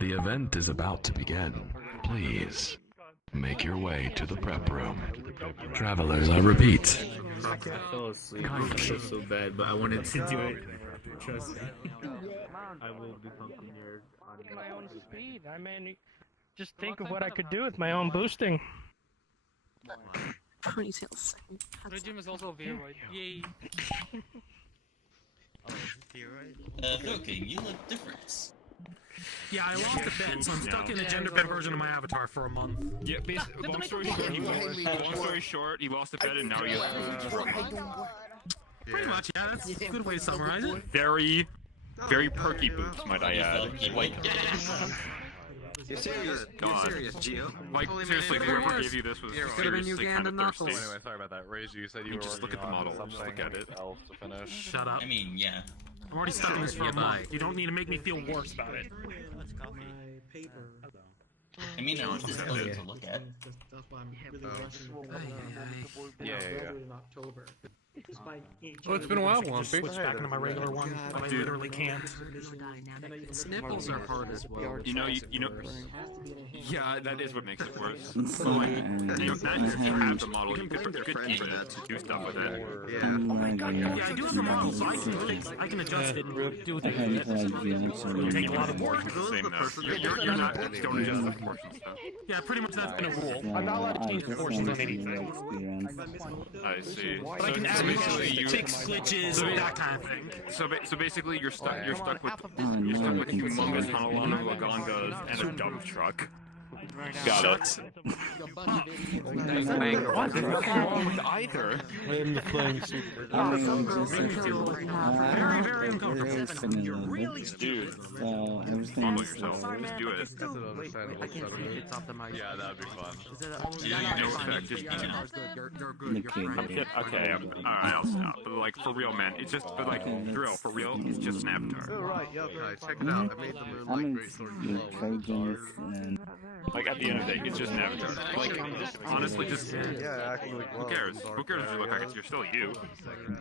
The event is about to begin. Please, make your way to the prep room. Travelers, I repeat. I fell asleep. I feel so bad, but I wanted to do it. Trust me. I will become prepared on my own speed. I mean, just think of what I could do with my own boosting. Ponytails. Regime is also Veroid. Yay. Looking, you look different. Yeah, I lost a bet, so I'm stuck in the gender bent version of my avatar for a month. Yeah, basically, long story short, he lost a bet and now you. Pretty much, yeah, that's a good way to summarize it. Very perky boots, might I add. You're serious? God. You're serious, Gio? Like, seriously, whoever gave you this was seriously kind of thirsty. Anyway, sorry about that. Rage, you said you were just look at the model. Just look at it. Else to finish. Shut up. I mean, yeah. I'm already stuck in this for a month. You don't need to make me feel worse about it. I mean, no, it's just fun to look at. That's why I'm really rushing. Yeah. In October. Well, it's been a while, Lumpy. Switch back into my regular one. I literally can't. Snipples are hard as well. You know. Yeah, that is what makes it worse. But like, not just if you have the model, you could keep it to do stuff with it. Yeah. Oh my god. Yeah, I do have the model, so I can adjust it and do things with it. It'll take a lot of work. Same though. You're not don't adjust the proportions though. Yeah, pretty much that's been a rule. I'm not allowed to change proportions on anything. I see. But I can add fix glitches, that kind of thing. So basically, you're stuck with humongous Honolulu Lagongas and a dump truck. Got it. There's nothing wrong with either. Very, very uncomfortable. You're really stupid. Humble yourself. Just do it. Yeah, that'd be fun. No effect. Just okay. Alright, I'll stop. But like for real, man, it's just. But like for real, it's just an avatar. Oh right, yeah, okay. Check it out. I made the moonlight greatsword glow. Like at the end of the day, it's just an avatar. Like honestly, just yeah, actually, who cares? Who cares if you look like it? You're still you.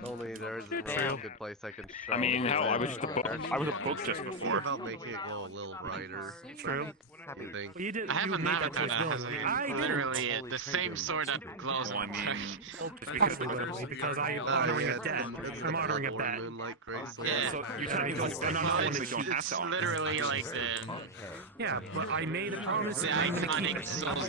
Only there is a real good place I can show. I mean, hell, I was just a book. I was a book just before. What about making it glow a little brighter? True. I have an avatar that has literally the same sword that glows. I mean, because I'm honoring a dead. I'm honoring a dead. Yeah. So you should be going. It's literally like the. Yeah, but I made a promise. The iconic sword.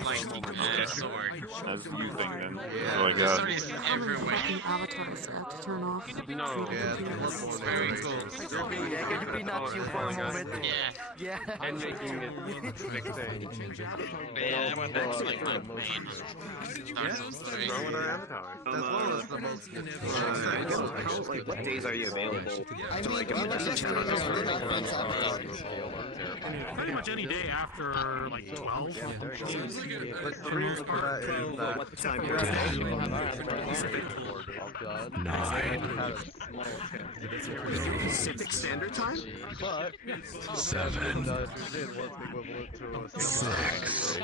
That's you thing then. Yeah. Like The sword is everywhere. Avatars have to turn off. no. Yeah, It's very cool. Could be not you for a moment. Yeah. And making it Yeah, that's like my main Dark Souls 3. As well as the most What days are you available? Pretty much any day after like 12. But the reason for that is that What time you're at? Pacific Standard Time? But 7, 6,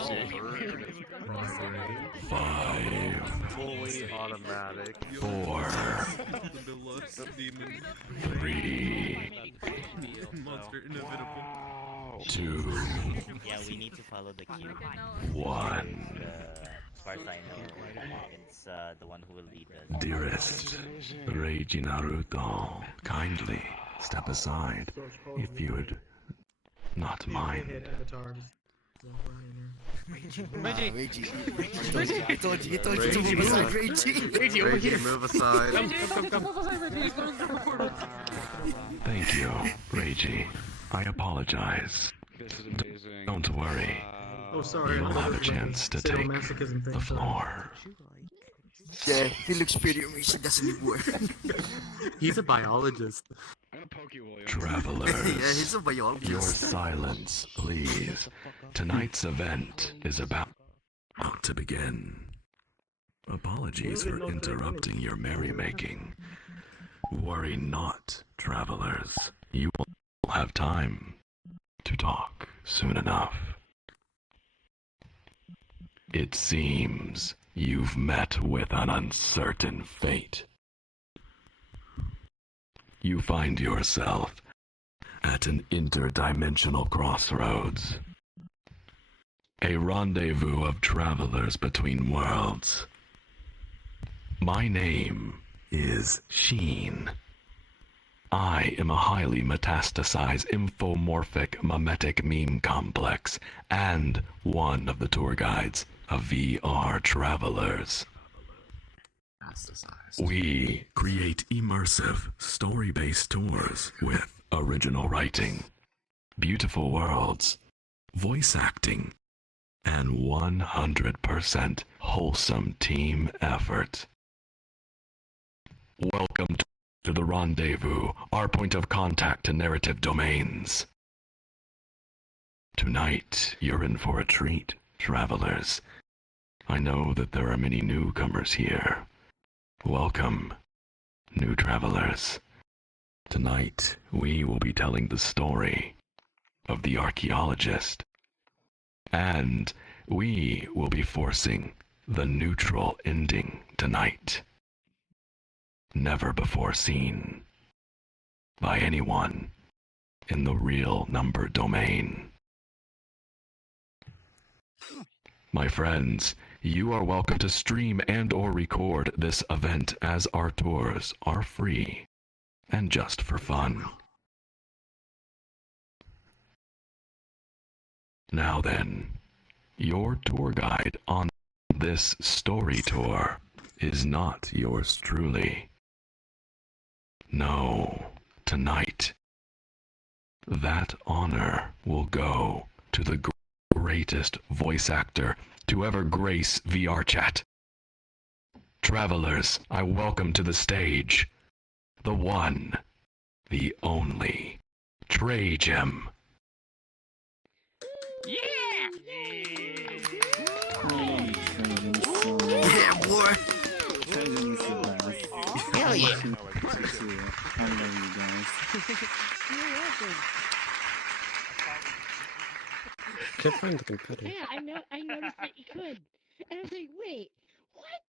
5, fully automatic. 4, 3, 2, Yeah, we need to follow the queue. 1. As far as I know, it's the one who will lead us. Dearest Reiji Naruto, kindly step aside if you would not mind. Reggie, I told you to move aside, Reggie. Reggie, move aside. Thank you, Reiji. I apologize. Don't worry. Oh, sorry. You'll have a chance to take the floor. Yeah, he looks pretty amazing, doesn't he, boy? He's a biologist. Travelers, Yeah, he's a biologist. your silence, please. Tonight's event is about to begin. Apologies for interrupting your merrymaking. Worry not, travelers. You will have time to talk soon enough. It seems you've met with an uncertain fate. You find yourself at an interdimensional crossroads. A rendezvous of travelers between worlds. My name is Sheen. I am a highly metastasized infomorphic mimetic meme complex and one of the tour guides of VRTravellers. We create immersive, story-based tours with original writing, beautiful worlds, voice acting, and 100% wholesome team effort. Welcome to the rendezvous, our point of contact to narrative domains. Tonight, you're in for a treat, travelers. I know that there are many newcomers here. Welcome, new travelers. Tonight, we will be telling the story of the Archaeologist. And we will be forcing the neutral ending tonight. Never before seen by anyone in the real number domain. My friends, you are welcome to stream and or record this event as our tours are free and just for fun. Now then, your tour guide on this story tour is not yours truly. No, tonight, that honor will go to the greatest voice actor to ever grace VR chat. Travelers, I welcome to the stage the one, the only, Trey Gem. Yeah, boy. Hell yeah. I love you guys. You're welcome. Can't find the confetti. Yeah, I noticed that you could. And I was like, wait, what?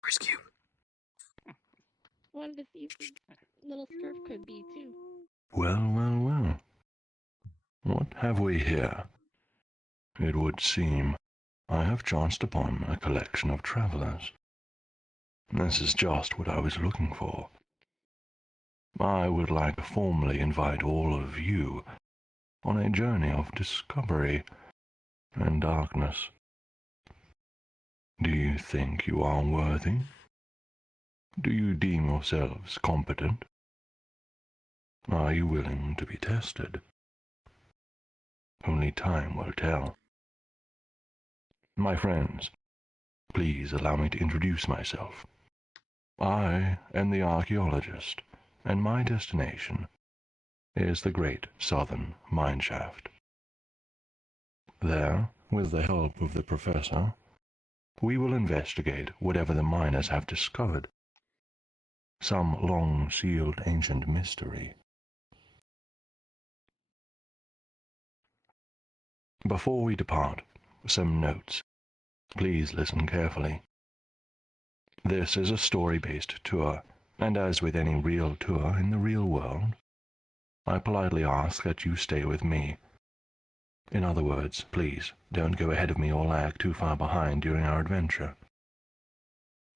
Where's Cube? Wanted to see if the little scarf could be too. Well. What have we here? It would seem I have chanced upon a collection of travelers. This is just what I was looking for. I would like to formally invite all of you on a journey of discovery and darkness. Do you think you are worthy? Do you deem yourselves competent? Are you willing to be tested? Only time will tell. My friends, please allow me to introduce myself. I am the Archaeologist, and my destination is the Great Southern Mineshaft. There, with the help of the Professor, we will investigate whatever the miners have discovered. Some long-sealed ancient mystery. Before we depart, some notes. Please listen carefully. This is a story-based tour, and as with any real tour in the real world, I politely ask that you stay with me. In other words, please don't go ahead of me or lag too far behind during our adventure.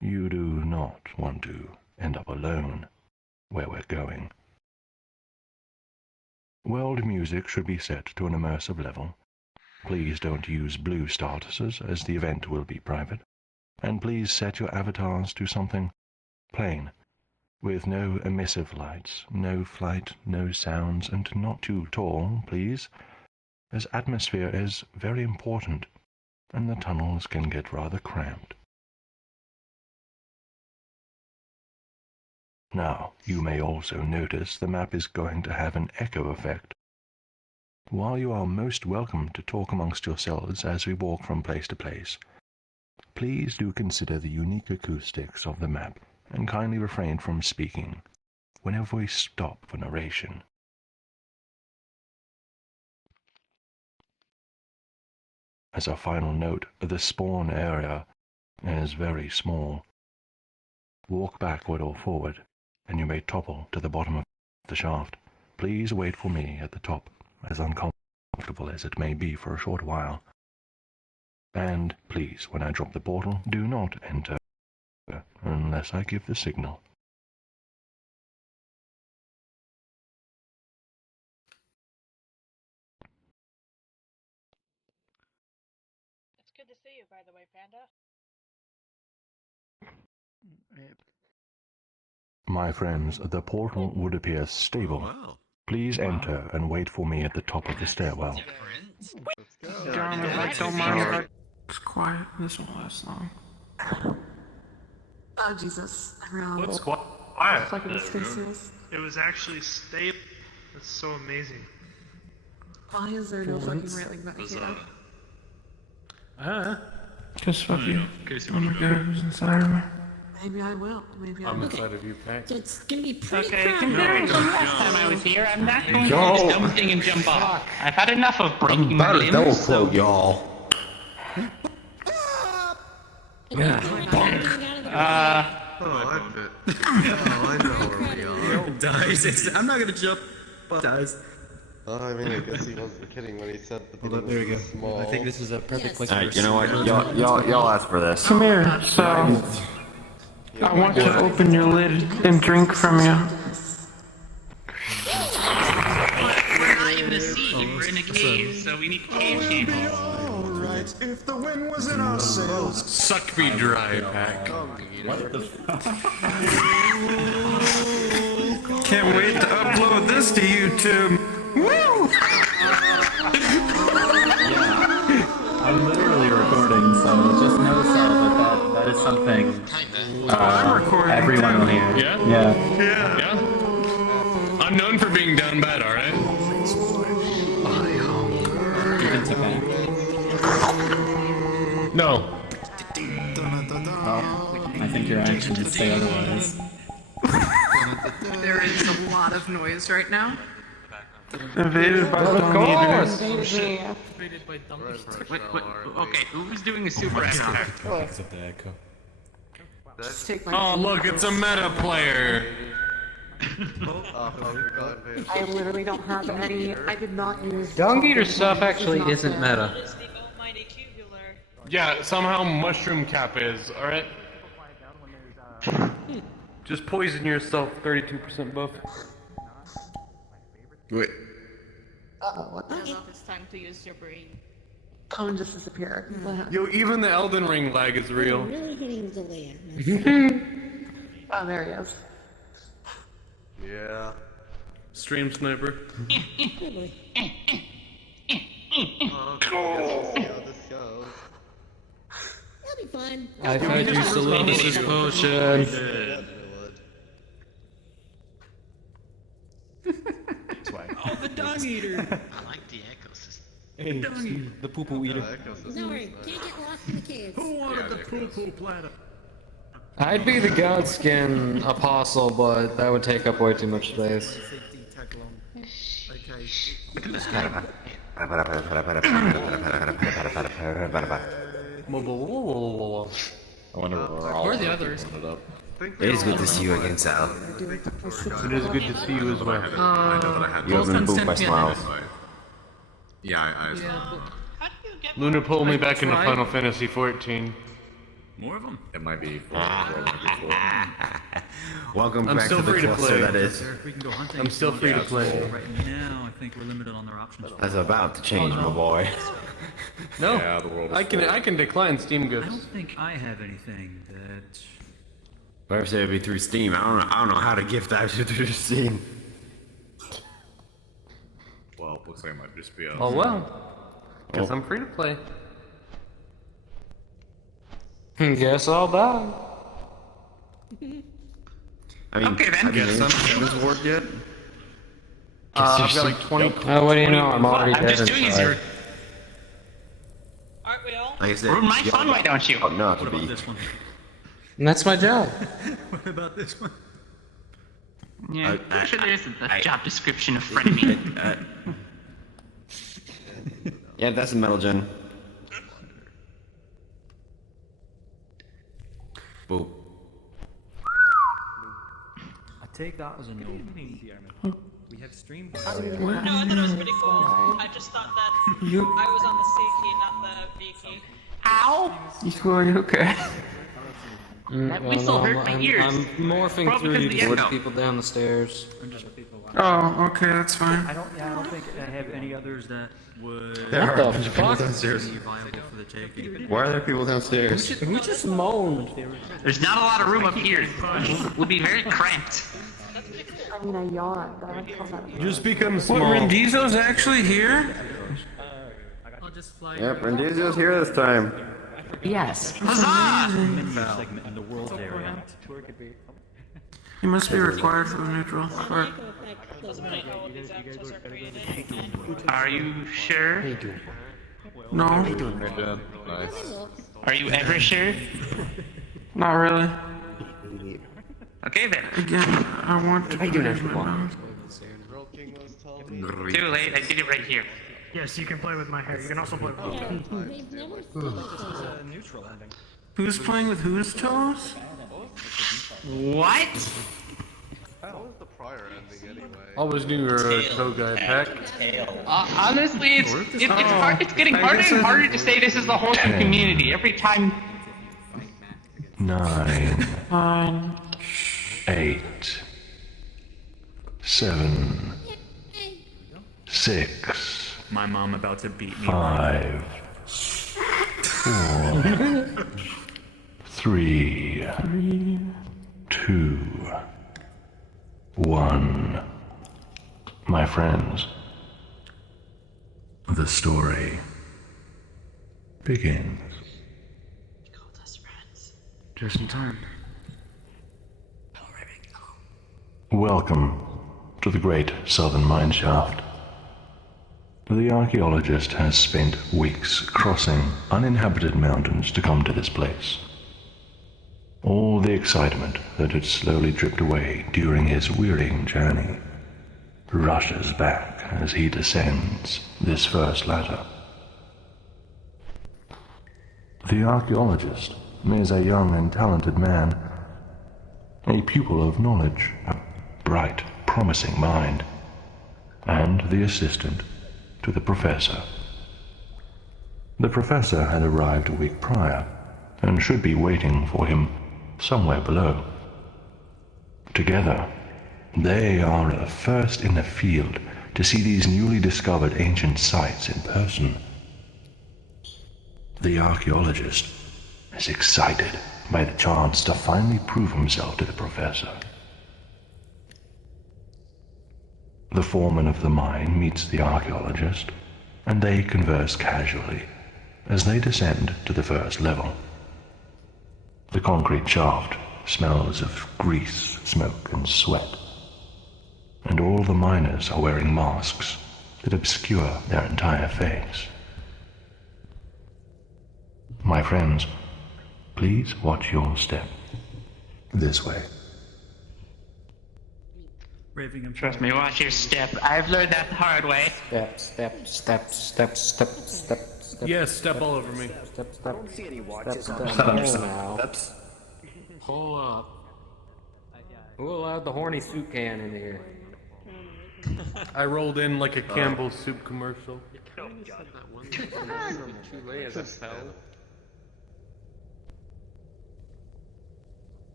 You do not want to end up alone where we're going. World music should be set to an immersive level. Please don't use blue statuses as the event will be private. And please set your avatars to something plain, with no emissive lights, no flight, no sounds, and not too tall, please, as atmosphere is very important, and the tunnels can get rather cramped. Now, you may also notice the map is going to have an echo effect. While you are most welcome to talk amongst yourselves as we walk from place to place, please do consider the unique acoustics of the map and kindly refrain from speaking whenever we stop for narration. As a final note, the spawn area is very small. Walk backward or forward and you may topple to the bottom of the shaft. Please wait for me at the top, as uncomfortable as it may be for a short while. And please, when I drop the portal, do not enter unless I give the signal. It's good to see you, by the way, Panda. My friends, the portal would appear stable. Wow. Please enter and wait for me at the top of the stairwell. Let's go. Don't mind if it's quiet. This won't last long. Oh Jesus! I'm real. What's quiet? Fucking spaces. It was actually stable. That's so amazing. Why is there no fucking railing back here? Just fuck you. Oh my god, who's inside of me? Maybe I will. Maybe I I'm will. inside of you, Pack. It's gonna be pretty Okay, crowded. compared to last time I was here, I'm not going to do this dumb thing and jump off. I've had enough of breaking my limbs, so... y'all. Yeah. I know where we are. Dies. I'm not gonna jump. Dies. I mean, I guess he wasn't kidding when he said the Hold on, there we go. small. I think this is a perfect place Alright, for you know what? Y'all asked for this. Come here. So, I want to open your lid and drink from you. We're not in the sea, we're in a cave, so we need cave chambers. Alright, if the wind was in our sails. Suck me dry, Pack. What the Can't wait to upload this to YouTube. Woo! I'm literally recording, so just know so that is something I'm recording. everyone will hear. Yeah? Yeah. Yeah? I'm known for being down bad, alright? You can take that. No. I think your actions would say otherwise. There is a lot of noise right now. Invaded by some eaters. Invaded by dumbsters. Okay, who's doing a super echo? Except the echo. Just take my Oh, look, it's a meta player. I literally don't have any. I did not use. Dung eater stuff actually isn't meta. Yeah, somehow Mushroom Cap is, alright? Just poison yourself, 32% buff. Wait. What the hell? It's time to use your brain. Come and just disappear. Yo, even the Elden Ring lag is real. I'm really hitting the land. Oh, there he is. Yeah. Stream sniper. Oh, let's see how this goes. That'll be fun. I've had you solutions potion. Oh, the dog eater! I like the ecosystem. Hey, the poo-poo eater. Don't worry, can't get lost in the caves. Who wanted the poo-poo planet? I'd be the Godskin apostle, but that would take up way too much space. I wonder where we're all Where are the others? It is good to see you again, Sal. It is good to see you as well. I know that I had You haven't moved my smiles. Yeah, I How do you get Luna pulled me back into Final Fantasy 14. more of them. It might be. Welcome I'm back still to the free to cluster play. that is. We can go hunting. I'm still free to play. Right now, I think we're limited on their options. That's about to change, my boy. No, Yeah, the world is I can decline Steam I goods. don't think I have anything that. Whoever said it'd be through Steam, I don't know how to gift out through Steam. Well, looks like it might just be a. Oh well. Guess I'm free to play. Guess I'll die. I mean, Okay, then. have you Guess named I'm- this ward yet? I've got like 20. Oh, what do you know? I'm already I'm dead just doing inside. zero. Aren't we all? Like I said, Ruin my fun, why don't you? Oh, no, to What about be. this one? And that's my job. What about this one? Yeah, I'm sure there isn't the job description of frenemy. Yeah, that's a metal gen. Boop. Take that as a no. We have streamed. No, I thought it was pretty cool. I just thought that I was on the C key, not the B key. Ow! Are you okay? That whistle hurt my ears. I'm morphing Probably through because of the towards echo. people down the stairs. Oh, okay, that's fine. I don't think I have any others that would There are a bunch of people fuck? downstairs. be viable for the taking. Why are there people downstairs? Who just moaned? There's not a lot of room up here. We'll be very cramped. I mean, I yawned. I would call that. Just become What, small. Rendizzo's actually here? I'll just fly. Yep, Rendizio's here this time. Yes. Huzzah! Segment in the world area. He must be required for the neutral. Or, Are you sure? no, Nice. Are you ever sure? not really. Okay then. Again, I want to. Girl King was telling me. Too late. I did it right here. Yes, you can play with my hair. You can also play with my They've never seen neutral ending. Who's playing with whose toes? What? What was the prior ending anyway? Always knew you were a toe guy, Peck. Honestly, it's hard. It's getting harder and harder to say this is the whole community every time. 9, Fine. 8, 7, 6, My mom about to beat me. 5, 4, 3, 2, 1. My friends, the story begins. Just in time. Welcome to the Great Southern Mineshaft. The archaeologist has spent weeks crossing uninhabited mountains to come to this place. All the excitement that had slowly dripped away during his wearying journey rushes back as he descends this first ladder. The archaeologist is a young and talented man, a pupil of knowledge, a bright, promising mind, and the assistant to the professor. The professor had arrived a week prior and should be waiting for him somewhere below. Together, they are the first in the field to see these newly discovered ancient sites in person. The archaeologist is excited by the chance to finally prove himself to the professor. The foreman of the mine meets the archaeologist, and they converse casually as they descend to the first level. The concrete shaft smells of grease, smoke, and sweat, and all the miners are wearing masks that obscure their entire face. My friends, please watch your step. This way. Trust me, watch your step. I've learned that the hard way. Step, step, step, step, step, step, step. Yes, step all over me. Step, step. I don't see any watches Step, on step. the Hold now. now. Pull up. Who allowed the horny soup can in here? I rolled in like a Campbell soup commercial.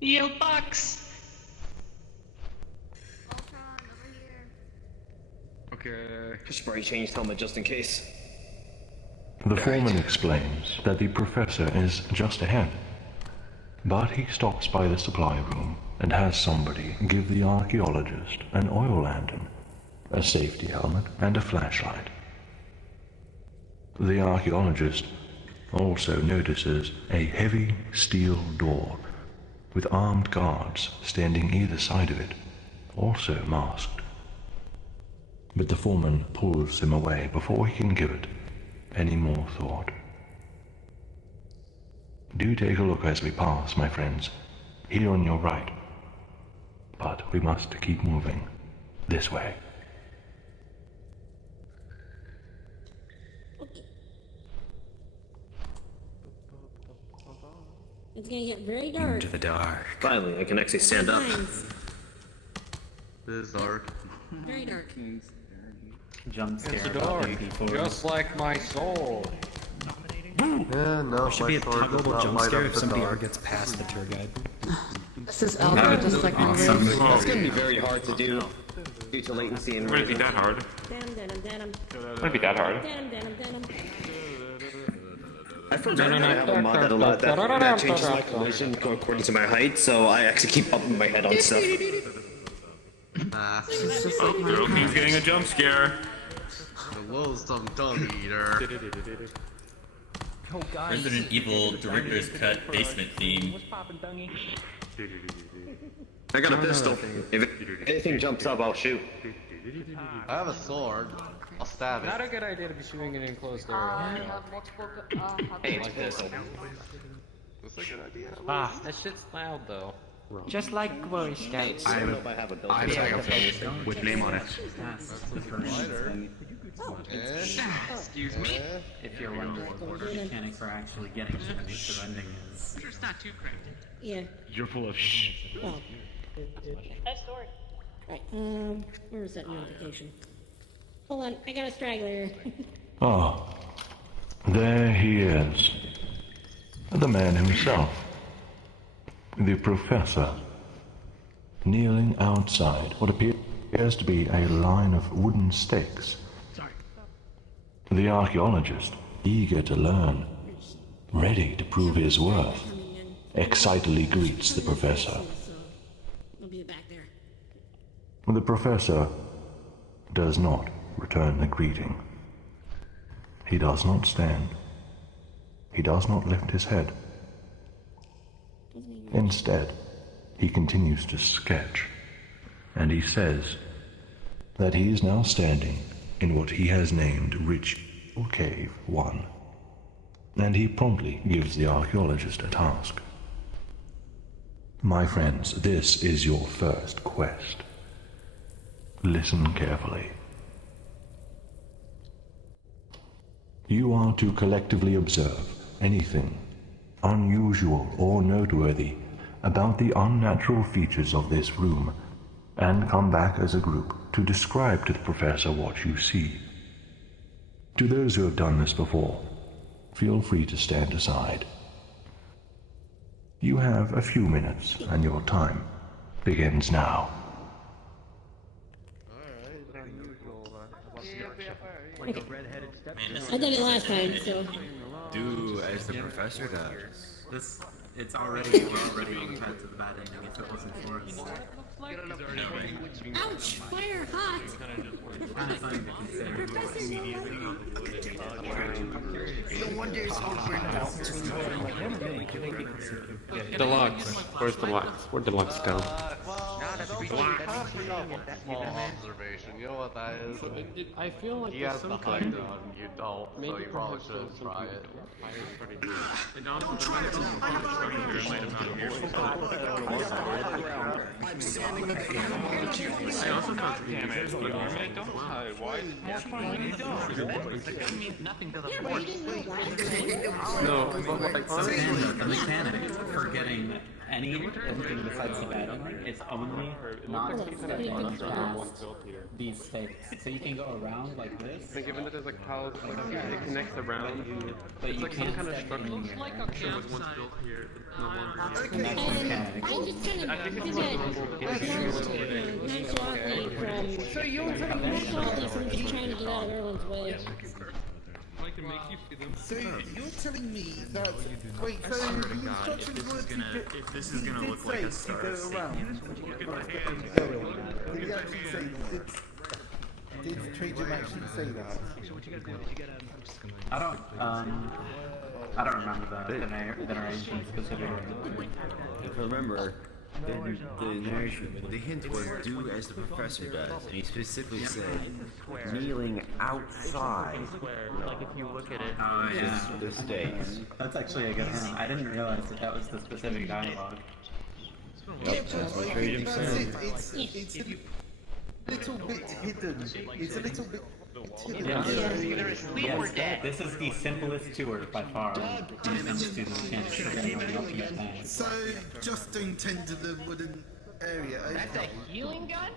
Yield box. Okay. Just already changed helmet just in case. The foreman explains that the professor is just ahead, but he stops by the supply room and has somebody give the archaeologist an oil lantern, a safety helmet, and a flashlight. The archaeologist also notices a heavy steel door with armed guards standing either side of it, also masked. But the foreman pulls him away before he can give it any more thought. Do take a look as we pass, my friends, here on your right. But we must keep moving this way. It's gonna get very dark. Into the dark. Finally, I can actually stand up. This is dark. Very dark. Jump scare. It's dark, just like my soul. Yeah, no, There should be a my sword does toggleable not jump light scare up if the somebody dark. ever gets past the tour guide. This is Alpha, just like my Awesome. room. That's gonna be very hard to do due to latency and Would it be that hard? Would it be that hard? I forgot I have a mod that changes my collision according to my height, so I actually keep bumping my head on stuff. It's just Oh, Girl King's getting a jump scare. the loathsome dung eater. Resident Evil Director's Cut basement theme. I got a pistol. If anything jumps up, I'll shoot. I have a sword. I'll stab Not it. a good idea to be shooting in an enclosed area. Hey, it's a pistol. That's a good idea. That shit's loud though. Just like Boy Scouts. I don't know if I have a built With name on it. Excuse me? If you're wondering what the mechanic for actually getting to the ending is. It's not too cracked. Yeah. You're full of shh. Well, That's story. right. Where was that notification? Hold on, I got a straggler. Ah, there he is. The man himself. The professor. Kneeling outside what appears to be a line of wooden stakes. The archaeologist, eager to learn, ready to prove his worth, excitedly greets the professor. I'll be back there. The professor does not return the greeting. He does not stand. He does not lift his head. Instead, he continues to sketch, and he says that he is now standing in what he has named Ritual Cave 1, and he promptly gives the archaeologist a task. My friends, this is your first quest. Listen carefully. You are to collectively observe anything unusual or noteworthy about the unnatural features of this room, and come back as a group to describe to the professor what you see. To those who have done this before, feel free to stand aside. You have a few minutes, and your time begins now. I did it last time, so. Do as the professor does. This, it's already, we're already on the path to the bad ending if it wasn't for us. Ouch! Fire hot! Kind of funny to consider. Deluxe. Where's Deluxe? Where'd Deluxe go? Small observation. You know what that is? I feel like He has the height on, you don't, so you probably shouldn't try it. And also, the might have been I'm standing up. I also thought No, but like The mechanic for getting anything besides the bad ending is only not stepping past these stakes. So you can go around like this. And given that there's like how it connects around, But it's you like some can't kind of step structure. in like a campsite. Was once built here, but no longer here. And that's the mechanic. I just kind of did that nonchalantly from. So you're nonchalantly from just trying to get out of everyone's way. I can make you see them. So you're telling me that wait, so the instructions were to get, if this is gonna look like a star, go around. look at my hand. Did he actually say did the Trajan actually say that? I don't remember the narration specifically. If I remember, Then the hint was do as the professor does, and he specifically said kneeling outside. Like if you look at it. Oh yeah. The stakes. That's actually a good one. I didn't realize that was the specific dialogue. Yep, that's what Freedom said. It's a little bit hidden. It's a little bit hidden. Yes, this is the simplest tour by far. So, just don't tend to the wooden area. That's a healing gun?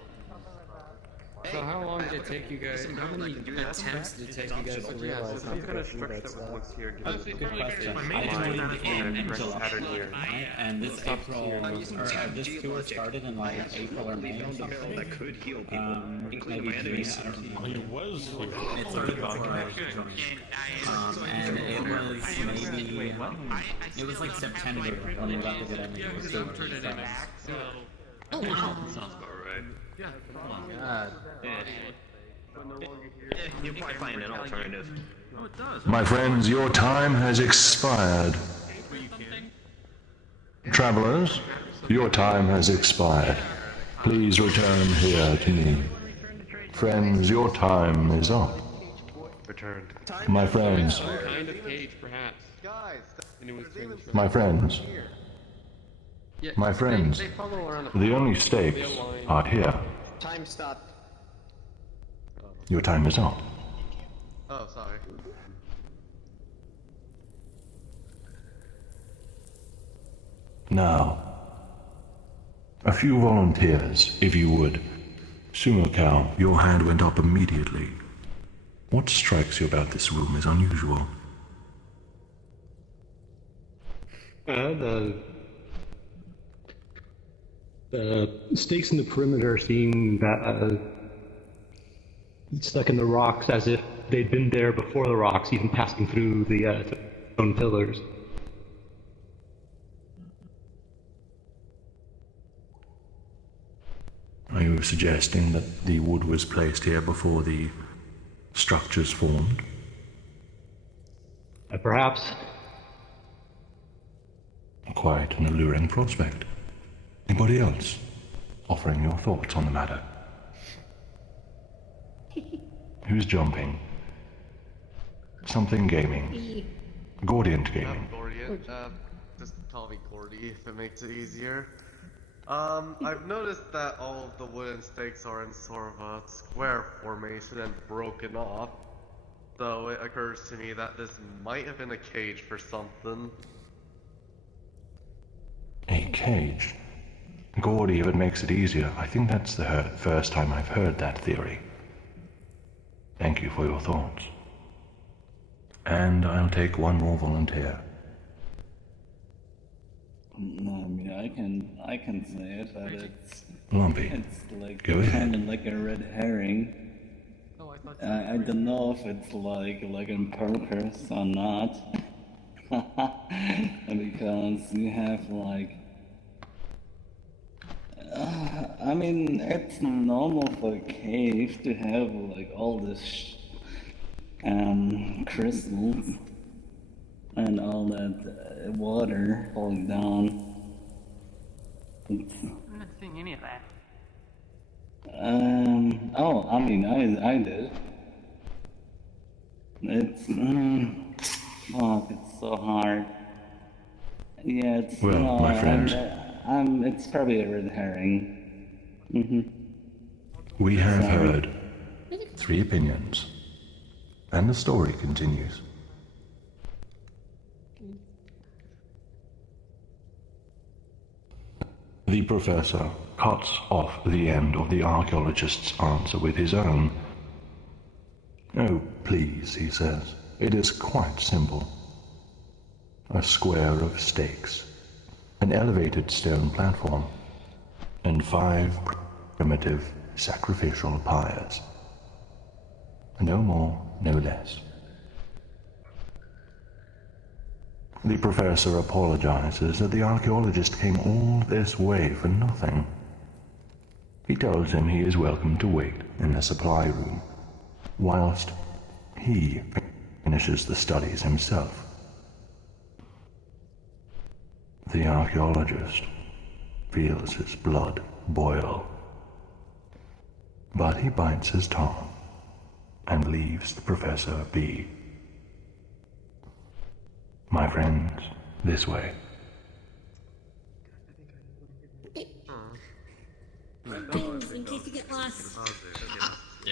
So how long did it take you guys? How many attempts did it take you guys to realize how to do that stuff? Good question. I joined in July, and this April, or this tour started in like April or May or something. That could heal people, including my Maybe enemies. it was. It started before I was joined. And it was maybe, it was like September when we got to get everything. Oh wow. Sounds about right. Yeah, God. You'll probably find an alternative. Oh, it does. My friends, your time has expired. Travelers, your time has expired. Please return here to me. Friends, your time is up. Returned. My friends, Some kind of cage, perhaps. my friends, my friends, They follow around the only stakes are here. Time stopped. Your time is up. Oh, sorry. Now, a few volunteers, if you would. Sumokao, your hand went up immediately. What strikes you about this room is unusual? The stakes in the perimeter seem stuck in the rocks as if they'd been there before the rocks, even passing through the stone pillars. Are you suggesting that the wood was placed here before the structures formed? Perhaps. Quite an alluring prospect. Anybody else offering your thoughts on the matter? Who's jumping? Something gaming. Gordient gaming. Gordient. Just call me Gordy if it makes it easier. I've noticed that all of the wooden stakes are in sort of a square formation and broken off. So it occurs to me that this might have been a cage for something. A cage? Gordy, if it makes it easier, I think that's the first time I've heard that theory. Thank you for your thoughts. And I'll take one more volunteer. No, I mean, I can say it, but it's... Lumpy, it's like go ahead. kind of like a red herring. I don't know if it's like on purpose or not. Because you have like... I mean, it's normal for a cave to have like all this crystals and all that water falling down. I'm not seeing any of that. Oh, I mean, I did. It's, fuck, it's so hard. Yeah, it's, Well, no, my friend. It's probably a red herring. We have Sorry. heard 3 opinions. And the story continues. The professor cuts off the end of the archaeologist's answer with his own. Oh, please, he says. It is quite simple. A square of stakes, an elevated stone platform, and 5 primitive sacrificial pyres. No more, no less. The professor apologizes that the archaeologist came all this way for nothing. He tells him he is welcome to wait in the supply room, whilst he finishes the studies himself. The archaeologist feels his blood boil. But he bites his tongue and leaves the professor be. My friends, this way. Friends, in case you get lost.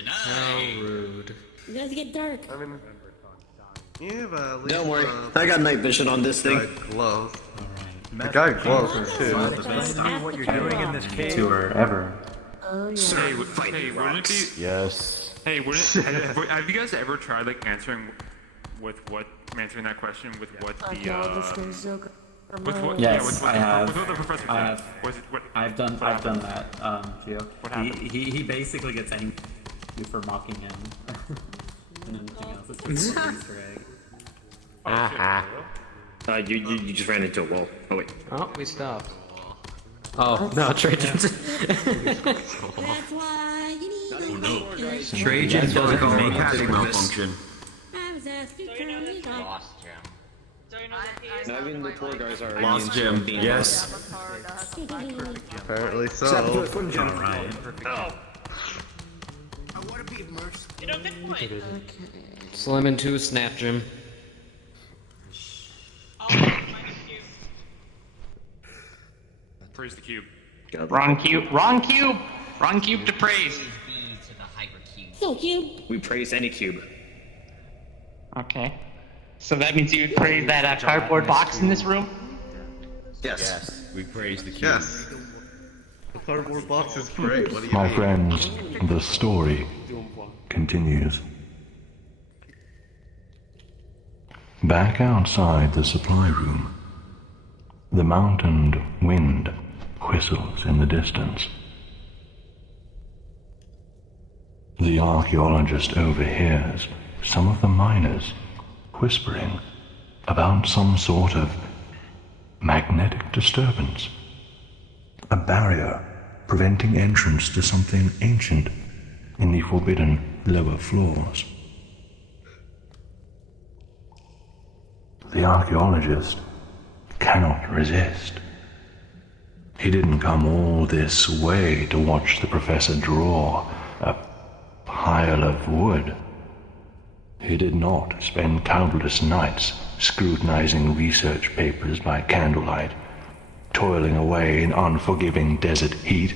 How rude. You guys get dark. I mean, yeah, but at least, Don't worry, I got night vision on this thing. Gloves. The guy gloves too. What you're doing in this cave? Tour ever. Hey, wouldn't it be? Yes. Hey, have you guys ever tried like answering that question with what the with what? Yes, yeah, I have. With what the professor said. I have. Was it what? I've done that, Gio. What happened? He basically gets angry at you for mocking him. And anything else. It's just an Easter egg. Aha. You just ran into a wall. Oh wait. Oh, we stopped. Oh, no, Trajan's. That's why you need Trajan doesn't make Mechanic malfunction. I was asked to turn it off. Lost Jim. Not even the tour guys are Lost Jim. Yes. Apparently so. Alright. You know, good point. Slim and 2 snap Jim. Praise the cube. Wrong cube. Wrong cube. Wrong cube to praise. So cute. We praise any cube. Okay. So that means you praise that cardboard box in this room? Yes. We praise the cube. Yes. The cardboard box is great. What do you My mean? friends, the story continues. Back outside the supply room, the mountained wind whistles in the distance. The archaeologist overhears some of the miners whispering about some sort of magnetic disturbance, a barrier preventing entrance to something ancient in the forbidden lower floors. The archaeologist cannot resist. He didn't come all this way to watch the professor draw a pile of wood. He did not spend countless nights scrutinizing research papers by candlelight, toiling away in unforgiving desert heat,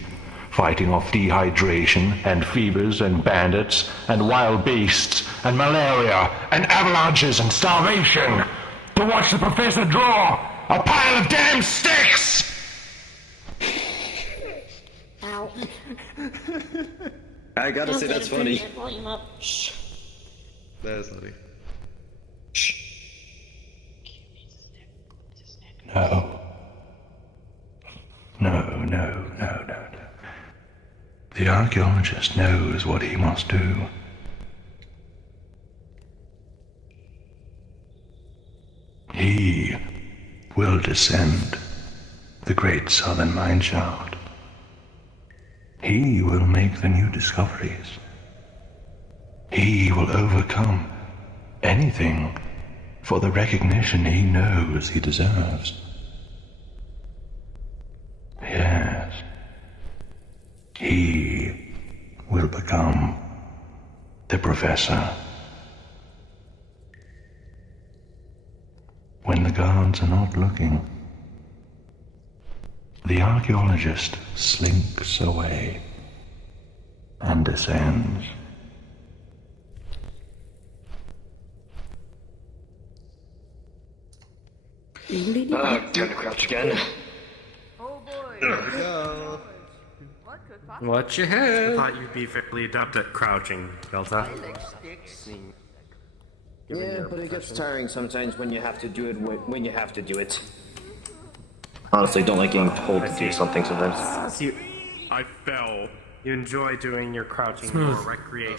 fighting off dehydration and fevers and bandits and wild beasts and malaria and avalanches and starvation to watch the professor draw a pile of damn sticks! Ow. I gotta say that's funny. Volume up. Shh. That is funny. No. No. The archaeologist knows what he must do. He will descend the great southern mineshaft. He will make the new discoveries. He will overcome anything for the recognition he knows he deserves. Yes. He will become the professor. When the guards are not looking, the archaeologist slinks away and descends. Time to crouch again. Watch your I head. thought you'd be fairly adept at crouching, Delta. Yeah, but it gets tiring sometimes when you have to do it when you have to do it. Honestly, don't like getting told to do something sometimes. So I fell. you enjoy doing your crouching more recreationally.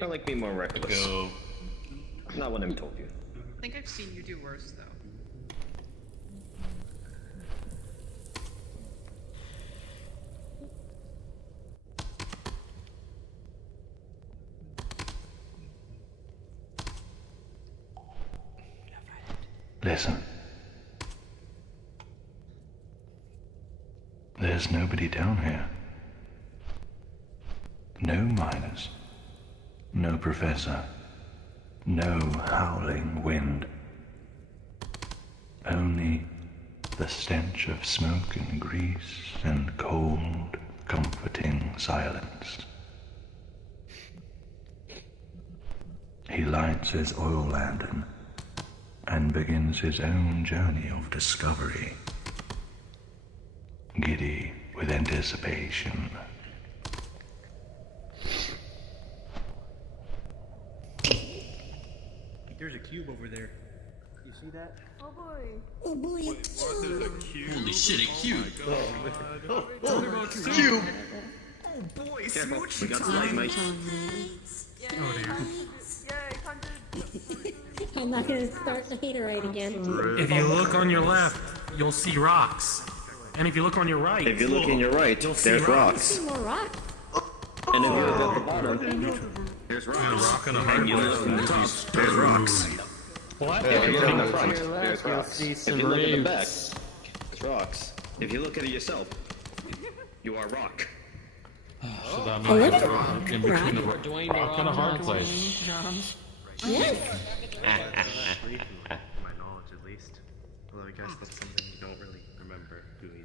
I like being more reckless. Not when I'm told you. I think I've seen you do worse, though. Listen. there's nobody down here. No miners. No professor. No howling wind. Only the stench of smoke and grease and cold, comforting silence. He lights his oil lantern and begins his own journey of discovery, giddy with anticipation. There's a cube over there. You see that? Oh boy. Oh boy, it's Holy shit, a cube! Cube! Oh boy, Careful, smooch we got stalagmite. Oh dear. I'm not gonna start the haterite again. If you look on your left, you'll see rocks. And if you look on your right, If you look in your right, you'll see there's rocks. See more rock. And if you look at the bottom, There's a rocks. rock and a And hard you look from the top, there's rocks. What? if you look in the front, Your left, there's you'll rocks. see If some you look at the back, reefs. there's rocks. If you look at it yourself, you are rock. So that Oh, means look. it's in between the Rock. Dwayne The Rock and a hard Johnson place. Johns. Yes. my knowledge at least. Although I guess that's something you don't really remember who he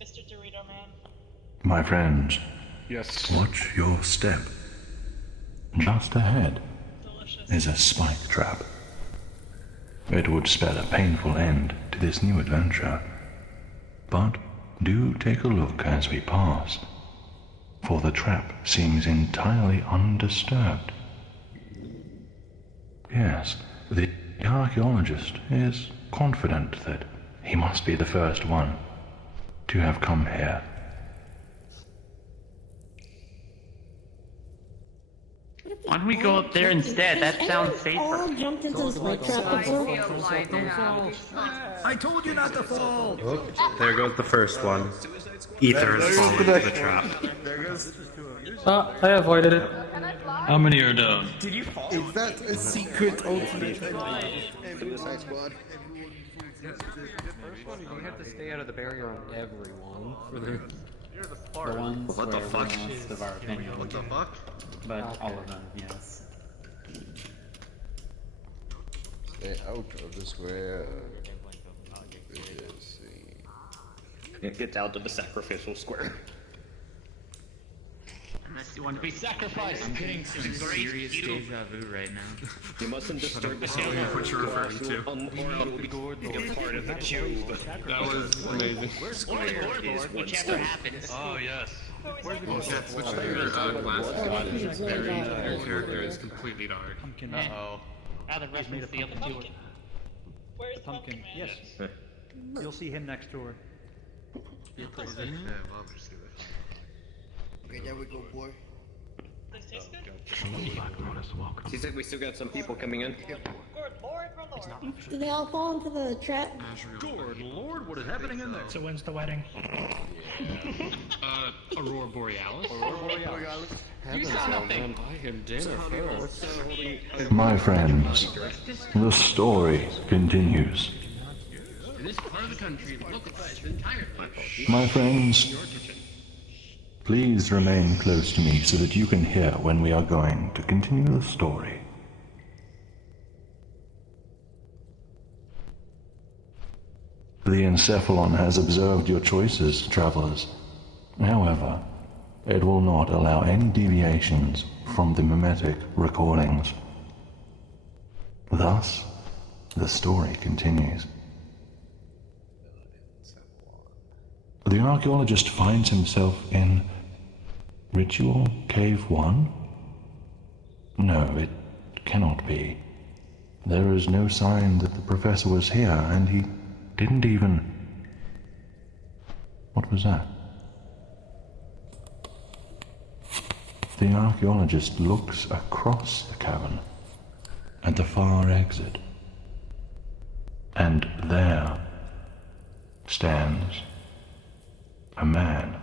Mr. Dorito Man. My friends, Yes. watch your step. Just ahead is a spike trap. It would spell a painful end to this new adventure. But do take a look as we pass, for the trap seems entirely undisturbed. Yes, the archaeologist is confident that he must be the first one to have come here. Why don't we go up there instead? That sounds safer. All jumped into the spike trap before. I told you not to fall! Oh, there goes the first one. Ether has fallen into the trap. I avoided it. How many are down? Did you fall? Is that a secret ultimate? Suicide Squad. The first one, you have to stay out of the barrier on everyone. The ones What the where fuck? everyone else of our opinion. What the fuck? But all of them, yes. Stay out of the square. It gets out of the sacrificial square. Unless you want to be sacrificed. I'm getting some serious deja vu right now. You mustn't disturb the I don't know what you're referring to. Or you'll be part of the cube. That was amazing. Whichever happens. Oh, yes. Chat, switch to your glasses. Your character is completely dark. Uh-oh. Now the reference the other two. Where's the pumpkin man? Yes. You'll see him next door. Yeah, well, pursue it. Okay, there we go, boy. Does this taste good? Seems like we still got some people coming in. Good lord, my lord. Did they all fall into the trap? Good lord, what is happening in there? So when's the wedding? Aurora Borealis? You saw nothing. Buy him dinner first. My friends, the story continues. In this part of the country, localized entirely. My friends, please remain close to me so that you can hear when we are going to continue the story. The Encephalon has observed your choices, travelers. However, it will not allow any deviations from the mimetic recordings. Thus, the story continues. The archaeologist finds himself in Ritual Cave 1? No, it cannot be. There is no sign that the professor was here, and he didn't even... What was that? The archaeologist looks across the cavern at the far exit. And there stands a man.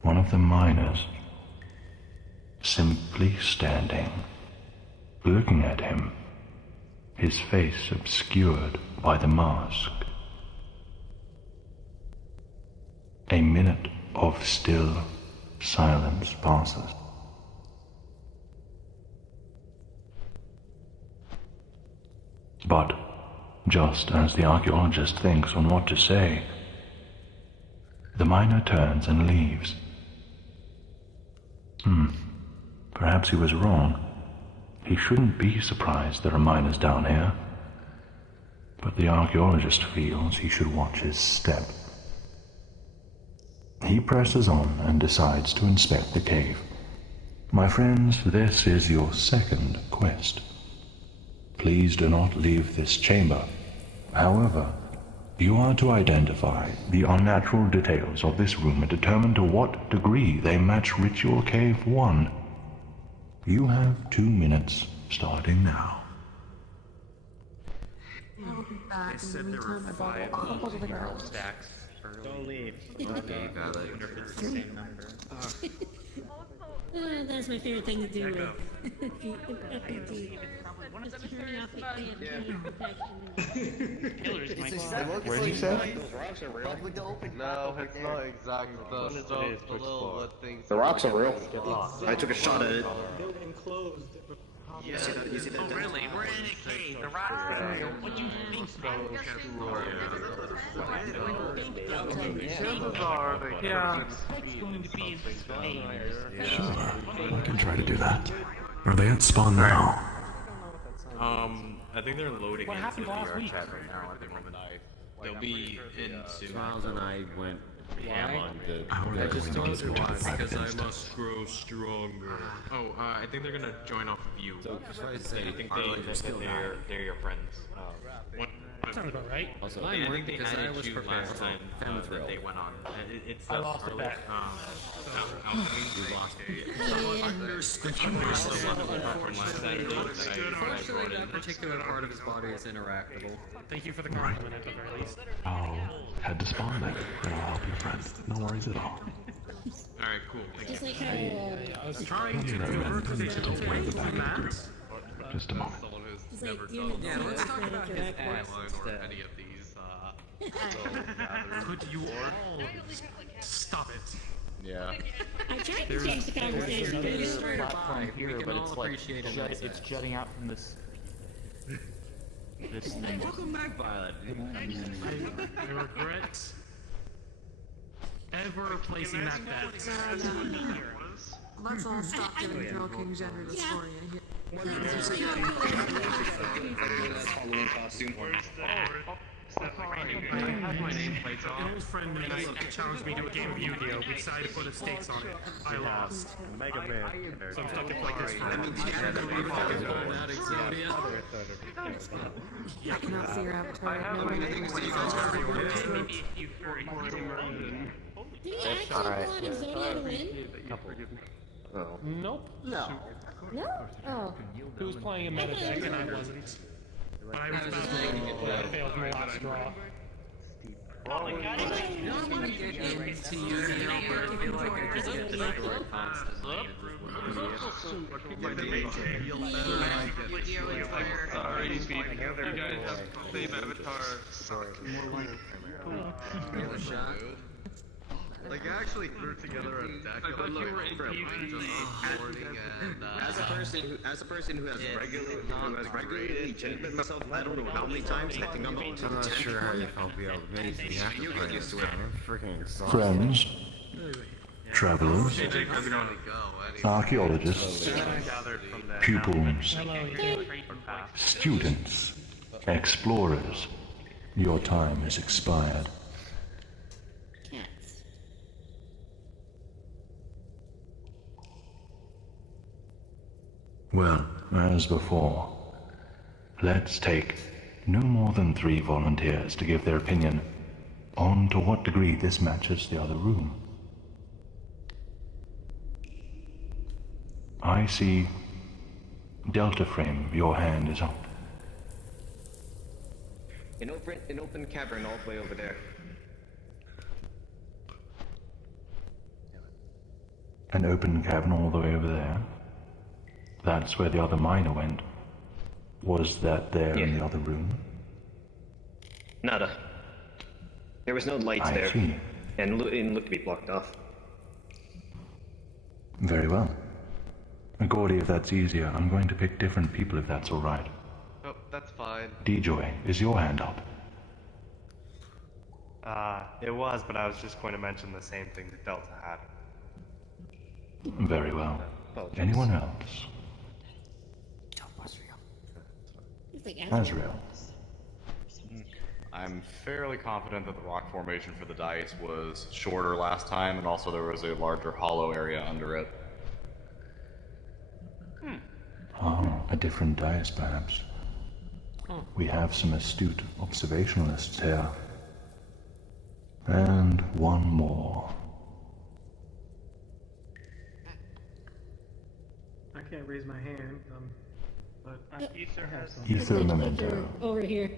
One of the miners, simply standing, looking at him, his face obscured by the mask. A minute of still silence passes. But, just as the archaeologist thinks on what to say, the miner turns and leaves. Perhaps he was wrong. He shouldn't be surprised there are miners down here. But the archaeologist feels he should watch his step. He presses on and decides to inspect the cave. My friends, this is your second quest. Please do not leave this chamber. However, you are to identify the unnatural details of this room and determine to what degree they match Ritual Cave 1. You have 2 minutes, starting now. They said there were 5 stacks. Don't leave. Okay, got it. It's the same number. That's my favorite thing to do with just turn off the Where did he say? No, it's not exact. The little things. The rocks are real. I took a shot at it. Yeah. You see that? Really? We're in a cave. The rocks are real. What do you think? Sure, I can try to do that. Are they at spawn now? I think they're loading What into happened the last VR week? chat right now at the moment. They'll be in soon. Miles and I went ham on the. I just don't Because I must grow stronger. Oh, I think they're gonna join off of you. So, that's why I say, I think they're your friends. Sounds about right. Also, I mine think worked they because I added was you prepared. last time that they went on. It's I lost a bet. You lost it. Unfortunately, that particular part of his body is interactable. Thank you for the compliment at the very least. I'll head to spawn then, and I'll help you, friend. No worries at all. Alright, cool. Thank Just you. like how I was trying to No, convert man, the it's okay. away from that. Just a moment. Someone who's it's never like you're done in the let's talk about his direct ass or instead. any of these Could you all stop it? Yeah. I tried to change the conversation. but it's Another not. platform here, but it's like It's jutting out from this thing. Welcome back, Violet. I regret ever placing that bet. Let's all stop giving Drill King gender dysphoria here. I had my nameplate on. An old friend challenged me to a game of Yu-Gi-Oh! We decided to put the stakes on it. I lost. Mega Man. So I'm stuck in like this for I cannot see your avatar. Did he actually pull out Exodia to win? Oh. Nope. No. No? Oh. Who was playing a meta deck and I wasn't. But I was about to failed my last draw. I want to get into Yu-Gi-Oh, but I feel like I just get destroyed constantly. Sorry, you guys have the same avatar. Like, I actually threw together a deck of like As a person who has regularly cheated myself, I don't know how many times. I think I'm not sure how you felt the amazing after playing this game. I'm freaking exhausted. Friends, travelers, archaeologists, pupils, students, explorers, your time has expired. Cats. Well, as before, let's take no more than 3 volunteers to give their opinion on to what degree this matches the other room. I see Delta Frame, your hand is up. An open cavern all the way over there. An open cavern all the way over there. That's where the other miner went. Was that there in the other room? Nada. There was no lights I there. see. And it looked to be blocked off. Very well. Gordy, if that's easier, I'm going to pick different people if that's alright. Oh, that's fine. D-Joy, is your hand up? It was, but I was just going to mention the same thing that Delta had. Very well. Anyone else? Azrael. I'm fairly confident that the rock formation for the dice was shorter last time, and also there was a larger hollow area under it. Ah, a different dais, perhaps. We have some astute observationalists here. And one more. I can't raise my hand, but Ether has some. Ether Memento. Over here.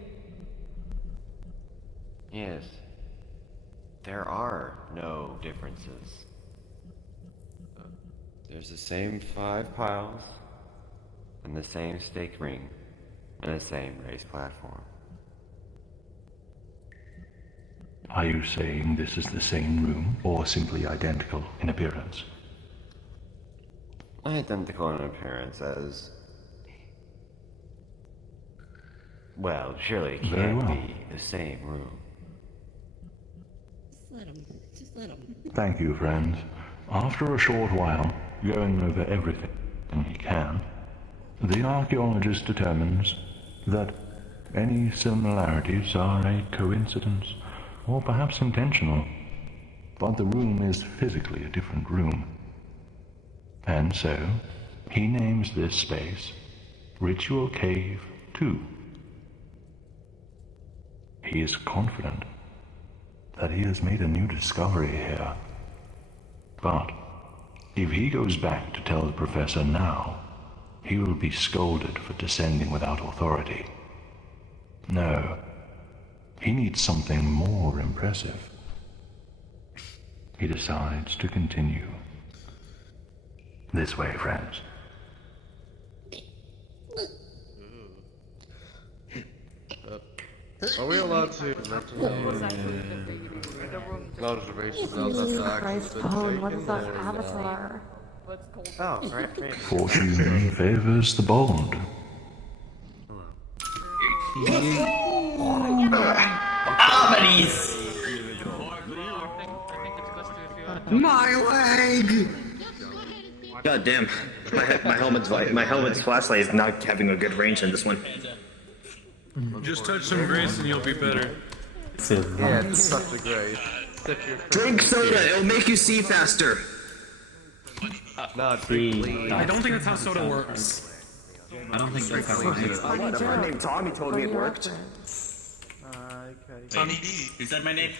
Yes. There are no differences. There's the same 5 piles, and the same stake ring, and the same raised platform. Are you saying this is the same room, or simply identical in appearance? Identical in appearance as... Well, surely it Very can't well. be the same room. Just let him. Thank you, friends. After a short while, going over everything he can, the archaeologist determines that any similarities are a coincidence, or perhaps intentional, but the room is physically a different room. And so, he names this space Ritual Cave 2. He is confident that he has made a new discovery here. But if he goes back to tell the professor now, he will be scolded for descending without authority. No, he needs something more impressive. He decides to continue. This way, friends. Are we allowed to observations now that the action's been taken? What is that or, avatar? Oh, right. Fortune favors the bold. Comedies! My leg! God damn. My helmet's flashlight is not having a good range on this one. Just touch some grace and you'll be better. Yeah, it's such a grace. Drink soda, it'll make you see faster. No, drink I don't think that's how soda works. I don't think that's how it works. A friend named Tommy told me it worked. Tommy Is that my name?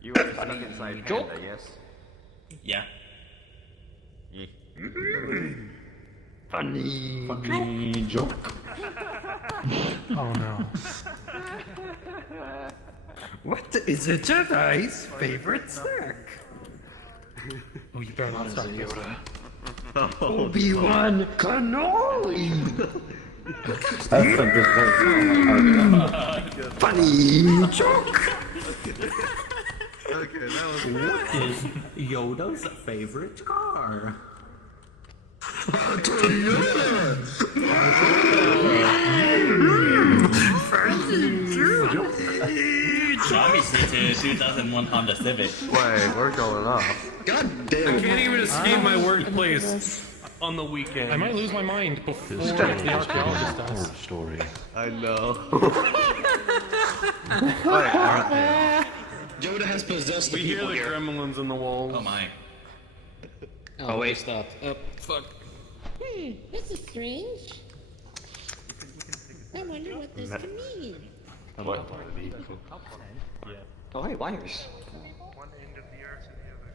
You are stuck inside Panda, yes? Yeah. Funny joke. Oh no. What is a Jedi's favorite snack? Oh, you better not stop Yoda. Obi-Wan Kenobi! Funny joke! Okay, that was What is Yoda's favorite car? Tommy sees 2001 Honda Civic. Wait, we're going off. God damn. I can't even escape my workplace on the weekend. I might lose my mind before This the is a archaeologist does. horror story. I know. Yoda has possessed the We hear people the here. gremlins in the walls. Oh my. Oh, wait. Stop. Oh, fuck. This is strange. I wonder what this can mean. What? Oh, hey, wires. One end of the earth and the other.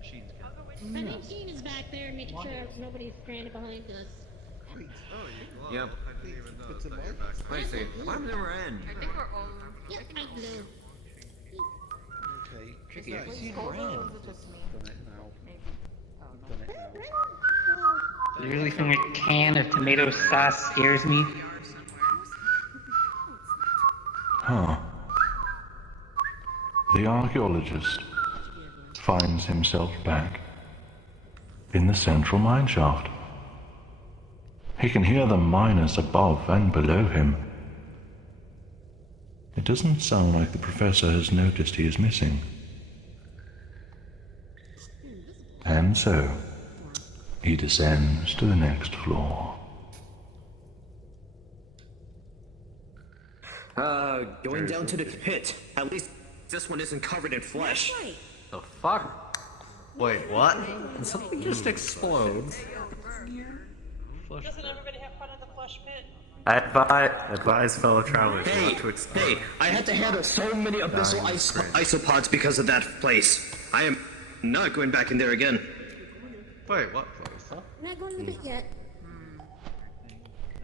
Machines I think Gene is back there making sure nobody's stranded behind us. Yep. I didn't even notice that you're back. Wait a second. Why never end? I think we're all. Yep, I know. Okay. Tricky. Is that I've seen cold or Rand. is it just me? Done it now. Maybe. Oh, Done it now. You really think a can of tomato sauce scares me? Huh. The archaeologist finds himself back in the central mine shaft. He can hear the miners above and below him. It doesn't sound like the professor has noticed he is missing. And so, he descends to the next floor. Going down to the pit. At least this one isn't covered in flesh. The fuck? Wait, what? Something just explodes. Doesn't everybody have fun in the flesh pit? Advise fellow travelers not to explore. Hey, I had to handle so many abyssal isopods because of that place. I am not going back in there again. Wait, what place? Huh? Not going to the pit yet.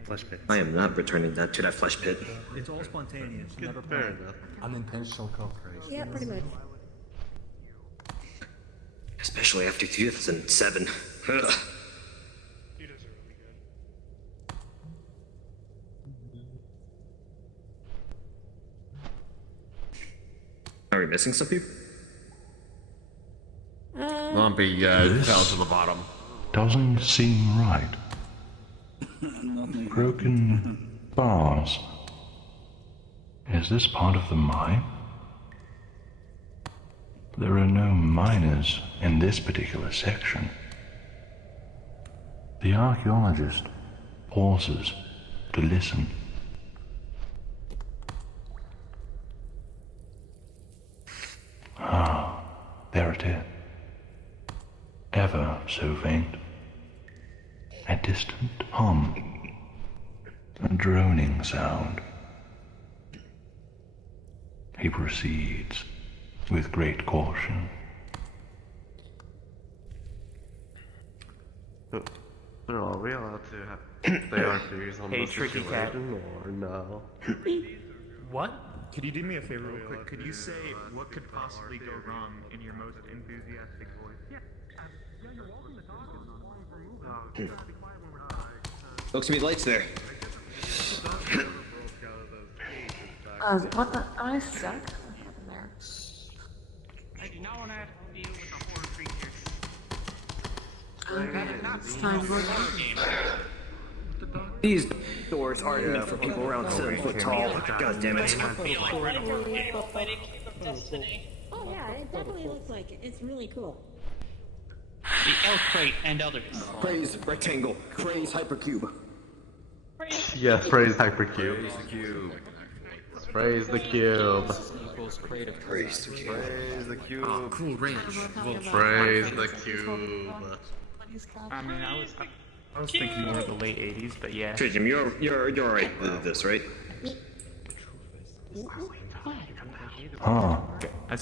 Flesh pit. I am not returning that to that flesh pit. It's all spontaneous. Never Fair planned. enough. Unintentional cooperation. Yeah, pretty much. Especially after 2007. Ugh. Are we missing some people? Lumpy This fell to the bottom. doesn't seem right. Broken bars. Is this part of the mine? There are no miners in this particular section. The archaeologist pauses to listen. Ah, there it is. Ever so faint. A distant hum. A droning sound. He proceeds with great caution. Are we allowed to have stay our theories on Hey, the tricky cat. situation, or no? What? Could you do me a favor real quick? Could you say what could possibly go wrong in your most enthusiastic voice? Yeah. You're welcome to talk. Looks to me lights there. What the? I suck. What happened there? I do not want to have to deal with the horror creatures. It's time to go down. These doors aren't meant for people around 7 foot tall. God damn it. Like a fighting cube of destiny. Oh yeah, it definitely looks like it. It's really cool. The elk crate and others. Praise rectangle. Praise hypercube. Yes, praise hypercube. Praise the cube. Praise the cube. Praise the cube. Praise the cube. Oh, cool ranch. Praise the cube. I mean, I was thinking more of the late 80s, but yeah. Jim, you're alright with this, right? Ah,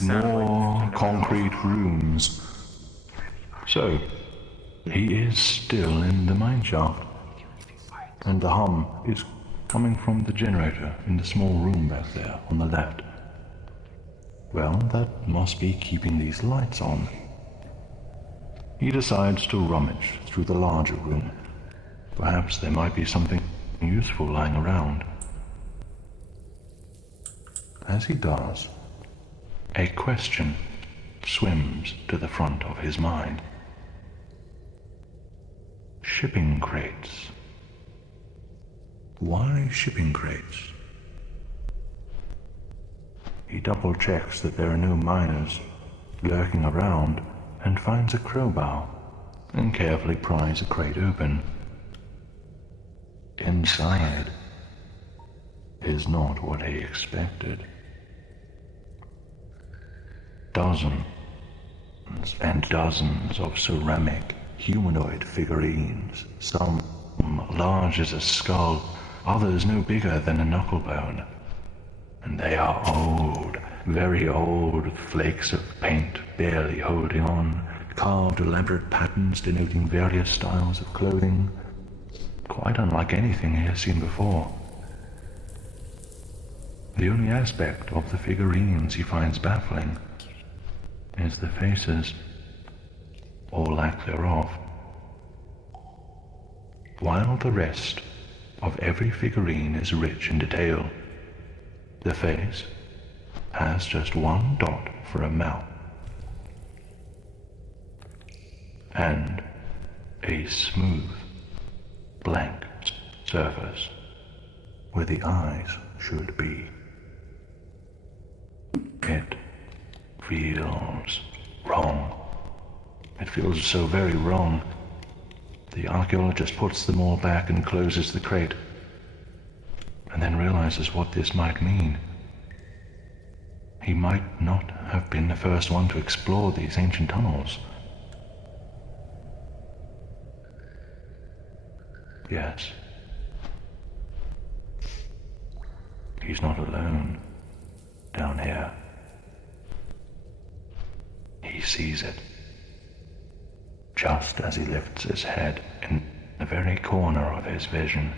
more concrete rooms. So, he is still in the mine shaft. And the hum is coming from the generator in the small room back there on the left. Well, that must be keeping these lights on. He decides to rummage through the larger room. Perhaps there might be something useful lying around. As he does, a question swims to the front of his mind. Shipping crates. Why shipping crates? He double checks that there are no miners lurking around and finds a crowbar and carefully pries a crate open. Inside is not what he expected. Dozens and dozens of ceramic humanoid figurines, some large as a skull, others no bigger than a knucklebone. And they are old, very old, with flakes of paint barely holding on, carved elaborate patterns denoting various styles of clothing, quite unlike anything he has seen before. The only aspect of the figurines he finds baffling is the faces, or lack thereof. while the rest of every figurine is rich in detail. The face has just one dot for a mouth, and a smooth, blank surface where the eyes should be. It feels wrong. It feels so very wrong. The archaeologist puts them all back and closes the crate, and then realizes what this might mean. He might not have been the first one to explore these ancient tunnels. Yes. He's not alone down here. He sees it, just as he lifts his head in the very corner of his vision.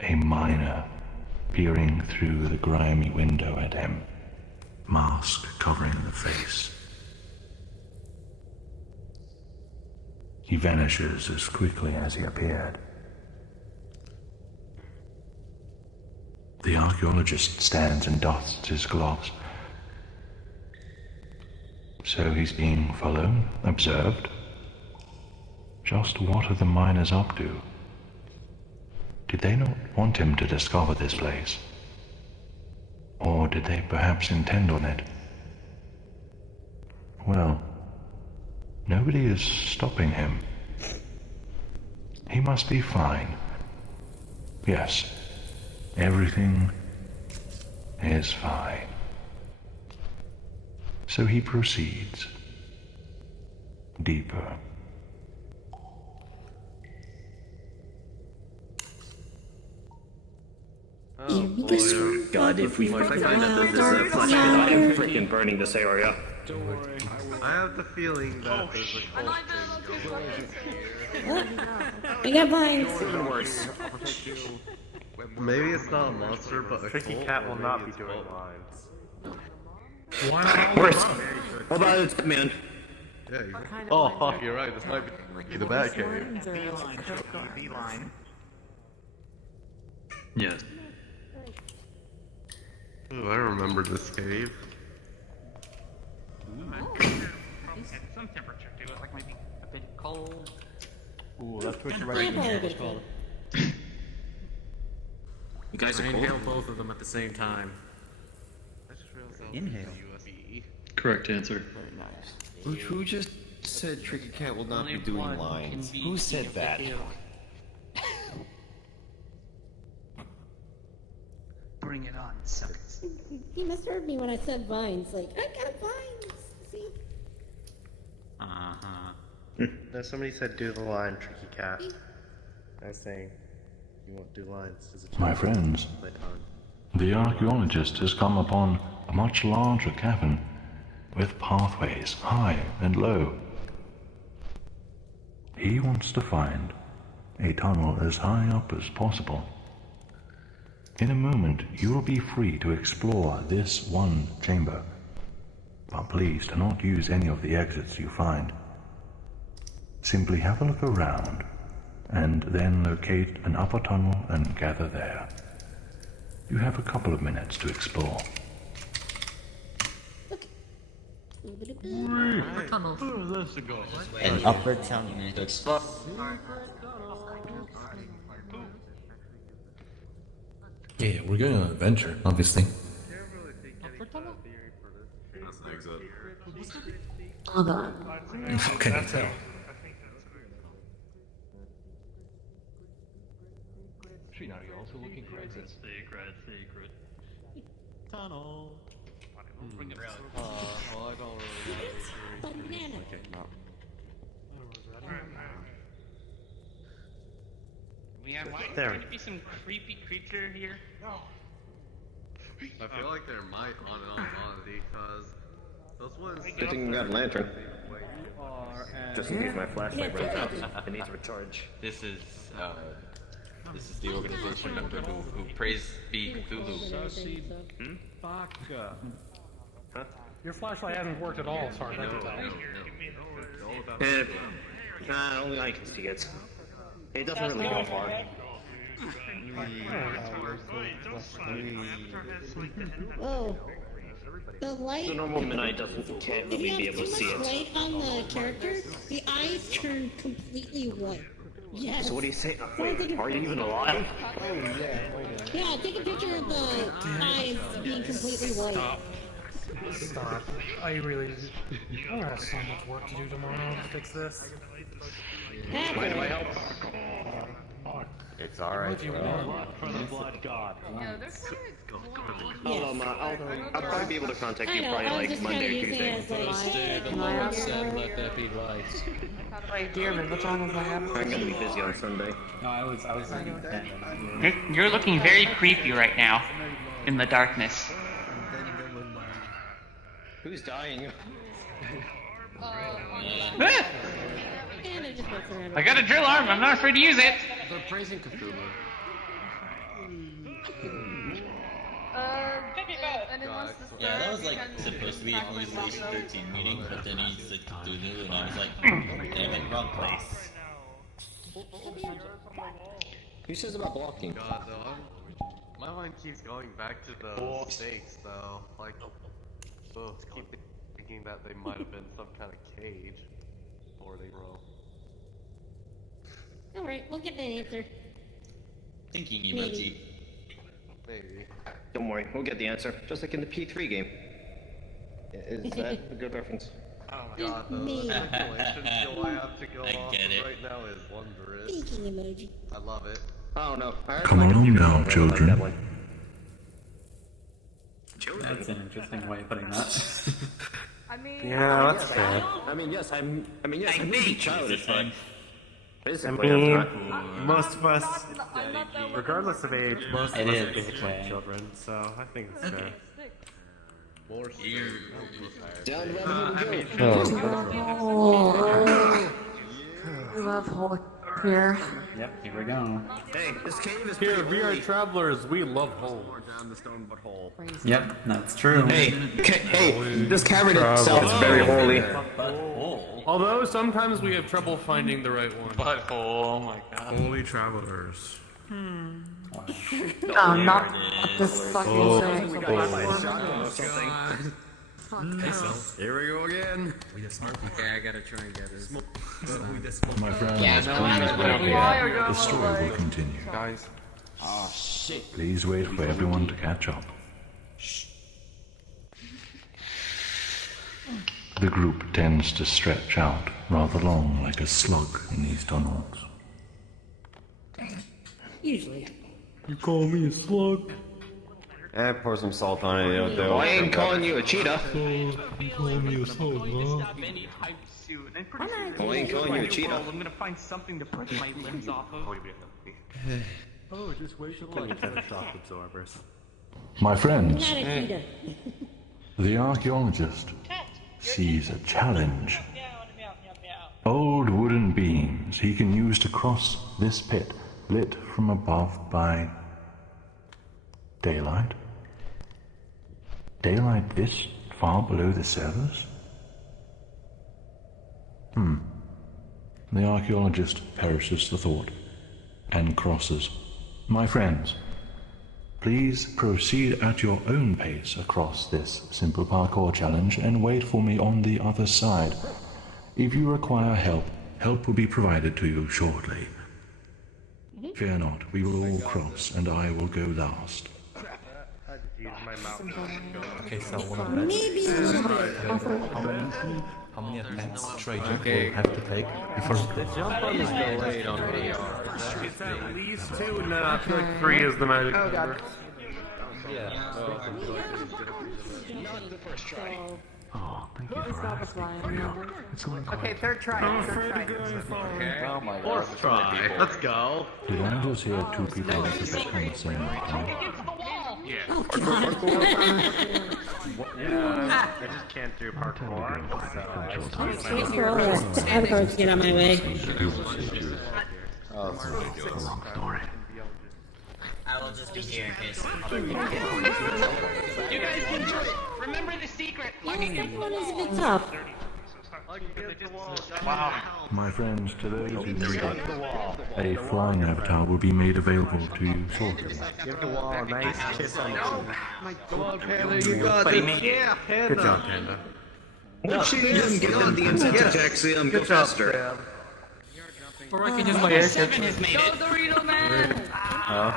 A miner peering through the grimy window at him, mask covering the face. He vanishes as quickly as he appeared. The archaeologist stands and dusts his gloves. So he's being followed, observed. Just what are the miners up to? Did they not want him to discover this place? Or did they perhaps intend on it? Well, nobody is stopping him. He must be fine. Yes, everything is fine. So he proceeds deeper. God, if we find out that this is a flashlight, I am freaking burning this area. I have the feeling that there's a cult thing I got vines. Even worse. Maybe it's not a monster, but a Tricky cult, Cat or will maybe not be it's doing both. lines. Worse. How about it, man? Yeah, oh fuck, you're right, this might be the Batcave. Beeline. Yes. Ooh, I remember this cave. Some temperature to it, like maybe a bit cold. Ooh, that's what you're Yeah, probably a bit cold. You guys I are inhale cold. both of them at the same time. Inhale. Correct answer. Who just said Tricky Cat will not be doing lines? Who said that? Bring it on, suckers. He misheard me when I said vines. Like, I got vines. See? No, somebody said do the line, Tricky Cat. I was saying, you won't do lines. There's a My chance friends, to play on. the archaeologist has come upon a much larger cavern with pathways high and low. He wants to find a tunnel as high up as possible. In a moment, you will be free to explore this one chamber, but please do not use any of the exits you find. Simply have a look around, and then locate an upper tunnel and gather there. You have a couple of minutes to explore. An upper tunnel to explore. Yeah, we're going on an adventure, obviously. That's an exit. Hold on. How can I tell? Trina, are you also looking for exits? Secret. Tunnel. Well, I don't really Banana. Why is There. there to be some creepy creature here? I feel like there might on and on because those ones. Good thing you got a lantern. Just in case my flashlight runs out. It needs recharge. This is the organization member who prays be Cthulhu. Fuck. Your flashlight hasn't worked at all, as far as I can tell. Nah, only I can see it. It doesn't really go far. Oh. The light. The normal midnight can't If you really be have able too to see much it. light on the character, the eyes turn completely white. Yes. So what do you say? Wait, are you even alive? Oh, yeah. Yeah, take a picture of the eyes being completely white. Stop. I really. I'm gonna have so much work to do tomorrow to fix this. Why do I help? It's alright. For the blood god. I'll probably be able to contact you probably like Monday or Tuesday. Stay the Lord and let there be light. Wait, Dearman, what's wrong with my app? I'm gonna be busy on Sunday. No, I was You're looking very creepy right now. In the darkness. Who's dying? I got a drill arm, I'm not afraid to use it! They're praising Cthulhu. Yeah, that was like supposed to be an Organization 13 meeting, but then he said Cthulhu, and I was like, damn it, wrong place. Who says about blocking? God, though, my mind keeps going back to the stakes, though. Like, keep thinking that they might have been some kind of cage, or they broke. Alright, we'll get that answer. Thinking emoji. Maybe. Don't worry, we'll get the answer. Just like in the P3 game. Is that a good reference? Oh my god, the speculation skill I have to go off of right now is wondrous. Thinking emoji. I love it. Oh no. Come on now, children. That's an interesting way of putting that. I mean, Yeah, that's fair. I mean, yes, I may be childish, but I physically I'm mean, not. most of us, regardless of age, most of It us is, are basically yeah. children, so I think it's fair. More Down we love hole here. Yep, here we go. Hey, this cave is Here, pretty holy. VRTravellers, we love hole. Down the stone butthole. Yep, that's true. Hey, this cavern itself is very holy. Although sometimes we have trouble finding the right one. Butthole, oh my god. Holy travelers. Oh, not this fucking thing. We got by a shotgun or something. Here we go again. Okay, I gotta try and get this. My friends, Yeah, please no, I don't wait know why you're here. going The story away. will continue. Guys. Oh, shit. Please wait for everyone to catch up. The group tends to stretch out rather long like a slug in these tunnels. Usually. You call me a slug? Pour some salt on it, it'll do it. I ain't calling you a cheetah. You call me a slug, huh? I ain't calling you a cheetah. I'm gonna find something to push my limbs off of. Oh, just wait till I get shock absorbers. My friends, Not a cheetah. the archaeologist sees a challenge. Old wooden beams he can use to cross this pit, lit from above by daylight. Daylight this far below the surface? The archaeologist perishes the thought and crosses. My friends, please proceed at your own pace across this simple parkour challenge and wait for me on the other side. If you require help, help will be provided to you shortly. Fear not, we will all cross, and I will go last. Okay, so one of Maybe a little bit. How many attempts Trajan will have to take before The jump on is delayed on VR. It's at least 2, and then I feel like 3 is the magic number. Yeah. Not the first try. Oh, thank you It's for not the asking. flying. It's going Okay, quite. third try. Third try. Oh my god. Fourth try. Let's go. Did I just hear two people at the same time? Oh, God. Yeah, I just can't do parkour, so Wait for all the avatars to get on my way. Oh, it's ridiculous. Long story. I will just be here in case. You guys can just remember the secret. Yeah, the second one is a bit tough. My friends, to those who need it, a flying avatar will be made available to you shortly. Give the wall a nice kiss on the cheek. Come on, Panda, you got Buddy, it. Yeah, Panda. Good job, Panda. No, she didn't give them the incentive to actually go faster. Or I can just Oh, like yeah, 7 has made Go it. Dorito Man! Oh.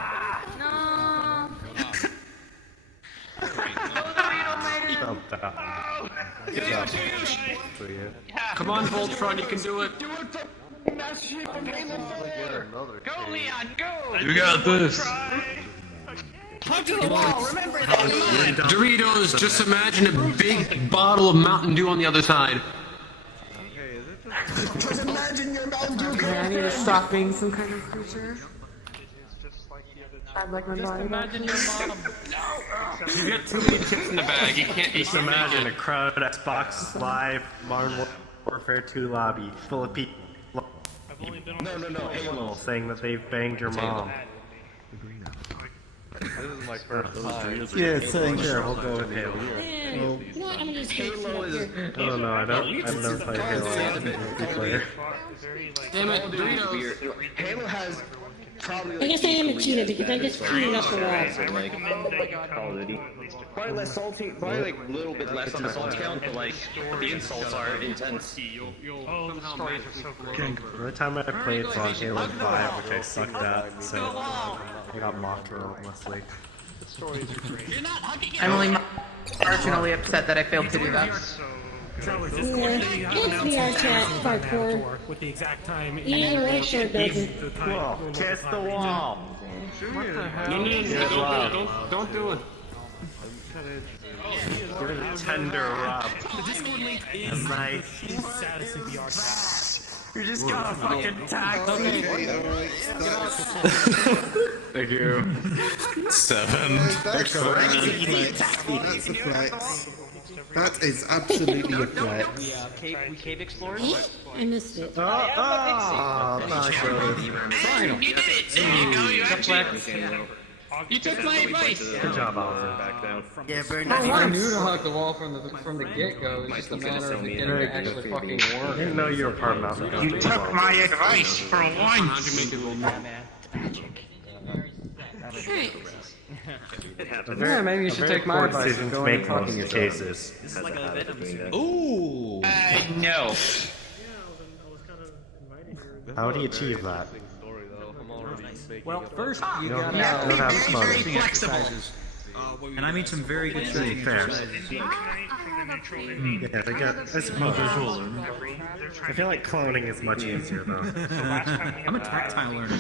No! Stop that. Good job. For you. Come on, Voltron, you can do it. Go, Leon, go! You got this. Talk to the wall, remember Doritos, just imagine a big bottle of Mountain Dew on the other side. Just imagine your Mountain Dew. Okay, I need to stop being some kind of creature. I'd like my body. Imagine your mom. You get too many chips in the bag, you can't Just imagine a crowd Xbox Live Modern Warfare 2 lobby full of people. No, Halo. Saying that they've banged your mom. This is my first time. Yeah, same here. We'll go with Halo. You know what, I'm gonna just Halo is. Oh no, I don't know if I Halo. Multiplayer. Damn it, Doritos. Halo has probably. I guess I am a cheater because I just cheated up the wall. Call of Duty. Probably less salty, probably like a little bit less on the salt count, but like the insults are intense. The time I played was on Halo 5, which I sucked at, so I got mocked relentlessly. I'm only marginally upset that I failed to do that. Travelers, Yeah, Discord, it's VR chat, hardcore. with the exact time. Yeah, well, sure doesn't. Whoa, kiss the wall! What the hell? Don't do it. Give it a tender rub. The Discord link is Nice. status in VR chat. You just got a fucking taxi! Thank you. 7. That's correct. That's a flex. That is absolutely a flex. We cave explorers? I missed it. Oh, nice. Fine. You did it! There you go, you actually... You took my advice! Good job, Oliver. Yeah, very I nice. knew to hug the wall from the get-go. It's just a matter of getting it to actually fucking I work. didn't know you were part of Mountain Dew. You took my advice for once. How'd you make it roll? Yeah, maybe you should take my advice decision and to go make and most fucking of the cases. Ooh! No. How would he achieve that? Well, first you don't gotta have fun. exercises. And I mean some very good shooting fairs. Yeah, I suppose. I feel like cloning is much easier though. I'm a tactile learner.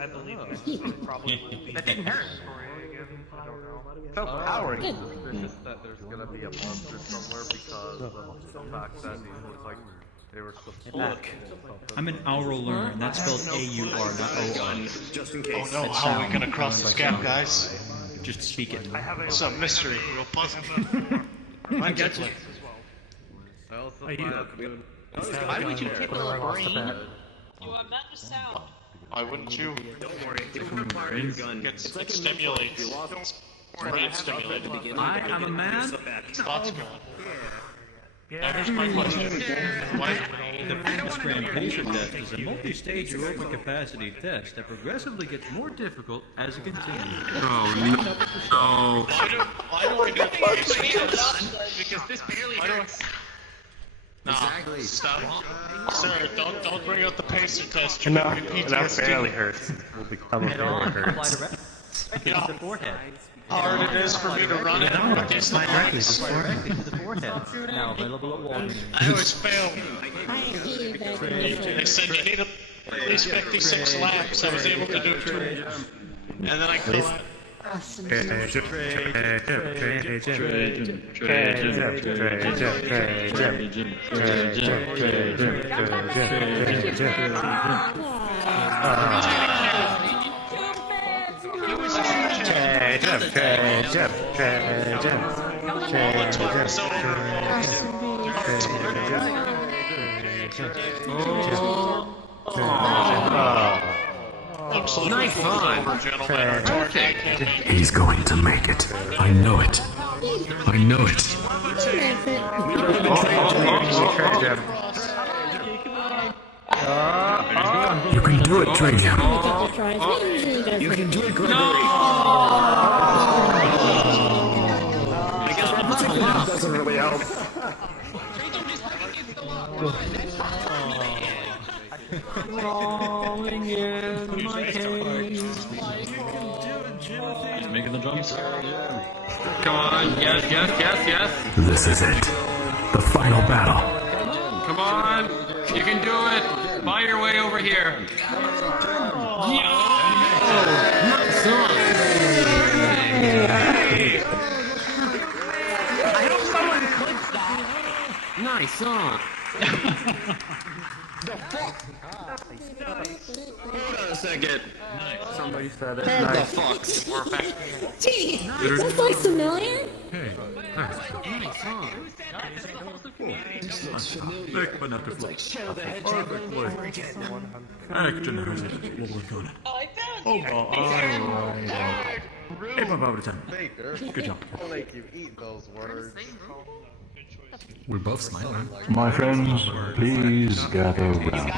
I believe probably. That didn't hurt. So powering. There's just that there's gonna be a monster somewhere because of the fact that these look like they were supposed to. I'm an aural learner, and that's spelled A-U-R, not O-R. Just in case. Oh no, how are we gonna cross this gap, guys? Just speak it. It's a mystery, real puzzle. I got you. I also Are you- Why would you kick a little brain? You are meant to sound. Why wouldn't you? Don't worry. If we're part of your gun, It it's like a stimulates. Brain stimulated. I am a man. Thoughts going. Yeah. Here's my question. Why? The Pentagram Pacer Test is a multi-stage aerobic capacity test that progressively gets more difficult as it continues. Oh no. Why do I do this? Because this barely Why do I? hurts. Exactly. Stop. Sir, don't bring out the pacer test. No, You're gonna get that PTSD. barely hurts. Will become a barely hurts. Yeah. The forehead. How hard it is for me to run it against the Directly rocks. to the forehead. Now available at Walgreens. I always fail. I hate that They commercial. said you need at least 56 laps. I was able to do 2. And then I quit. Nice fun. He's going to make it. I know it. I know it. He makes it. You can do it, Trey Jam. You can do it, Gregory. I guess that doesn't really help. Crawling in my cave. Making the drums. Come on, yes. This is it. The final battle. Come on, you can do it. Buy your way over here. I hope someone clicks that. Nice song. Hold on a second. Somebody said it. Hold the Nice. fucks. We're back. Gee, does this look familiar? Nice song. Thick but not reflex. Perfect way. Action has it. What was on it? Oh, hey, Bob, Baker, Good job. I'll make you eat those words. We're both smiling. My friends, please gather round.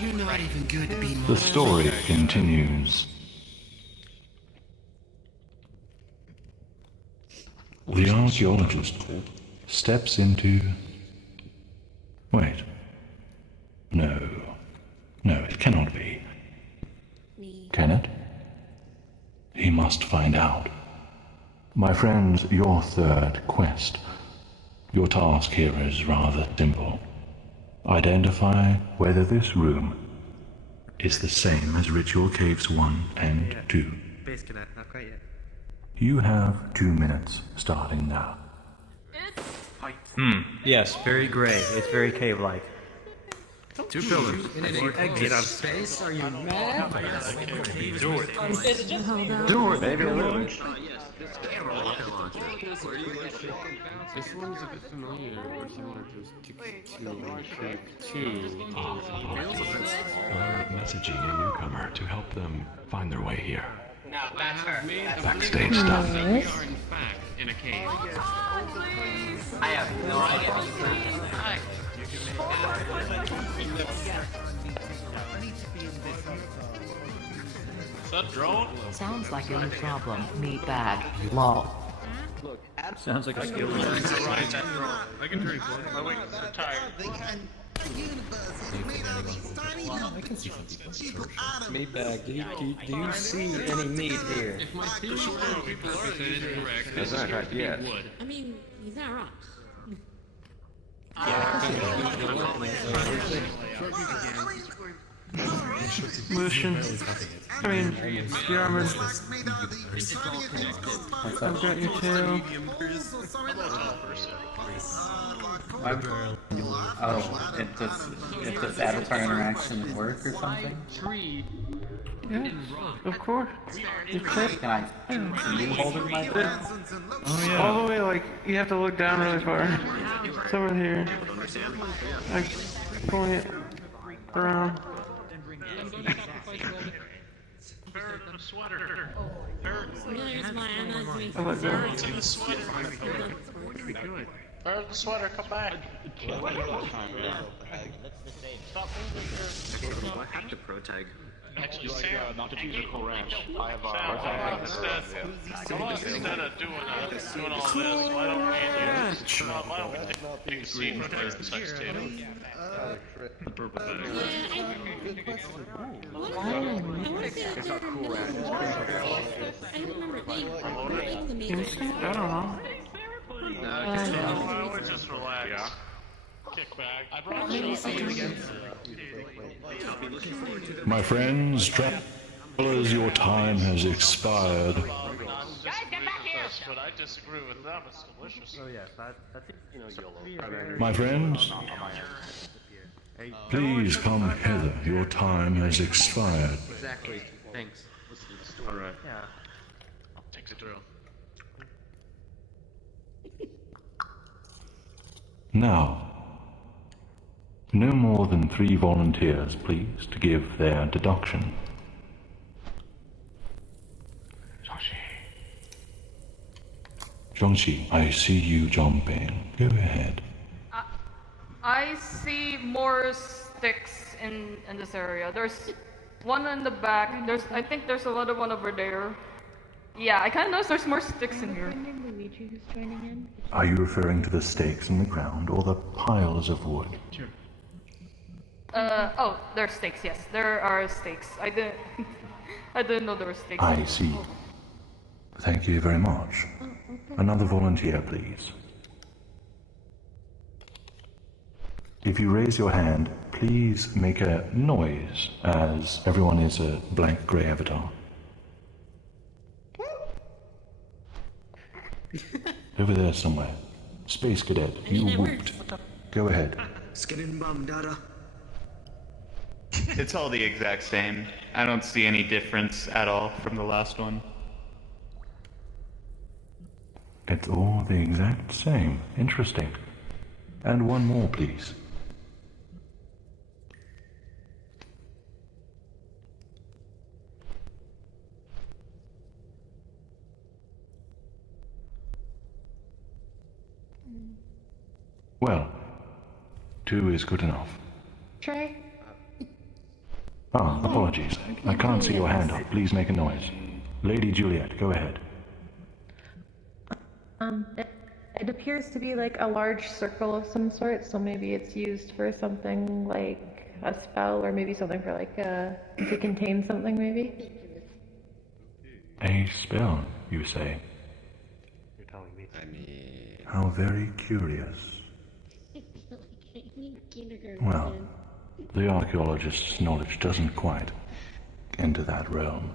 You're not even good at being The story continues. The archaeologist steps into... Wait. No. No, it cannot be. Can it? He must find out. My friends, your third quest. Your task here is rather simple. Identify whether this room is the same as Ritual Caves 1 and 2. Base connect, not quite yet. You have 2 minutes starting now. Yes, very gray. It's very cave-like. 2 pillars. Exit on space. Are you mad? Do it. Is it just Do it, baby. A little bit. This one's a bit familiar. Or if you want to just Or messaging a newcomer to help them find their way here. No, that's her. Backstage stuff. We are in fact in a cave. I have no idea. Is that drone? Sounds like a new problem. Meet bag. Lol. Sounds like a skill. I can turn my wings are tired. Meatbag, do you see any meat here? If my theory is incorrect, That's not correct yet. I mean, he's not wrong. Motion. I mean, the armor. I've got your tail. Oh, it does avatar interaction work or something? Yeah, of course. You click. Can you hold it my bed? Oh, yeah. All the way, like, you have to look down really far. It's over here. Like, pulling it around. I like that. Where's the sweater? Come back. What happened to Pro Tag? Actually, Sam, not to use a correct. I have instead of doing all this, why don't we take a scene from the sex tape? The purple bag. I don't know. We're just relaxed. Kick back. I brought you again. My friends, travelers, your time has expired. But I disagree with them. It's delicious. Oh yes, that's YOLO. My friends, please come hither. Your time has expired. Exactly. Thanks. Alright. Yeah. Take the drill. Now, no more than 3 volunteers, please, to give their deduction. Zhongxi, I see you jumping. Go ahead. I see more sticks in this area. There's one in the back. I think there's another one over there. Yeah, I kind of noticed there's more sticks in here. Are you referring to the stakes in the ground or the piles of wood? Sure. Oh, there are stakes. Yes, there are stakes. I didn't know there were stakes. I see. Thank you very much. Another volunteer, please. If you raise your hand, please make a noise, as everyone is a blank grey avatar. Over there somewhere. Space Cadet, you whooped. Go ahead. It's all the exact same. I don't see any difference at all from the last one. It's all the exact same. Interesting. And one more, please. Well, 2 is good enough. Trey? Ah, apologies. I can't see your hand up. Please make a noise. Lady Juliet, go ahead. It appears to be like a large circle of some sort, so maybe it's used for something like a spell, or maybe something for like to contain something, maybe? A spell, you say? You're telling me. I mean... How very curious. Well, the archaeologist's knowledge doesn't quite enter that realm.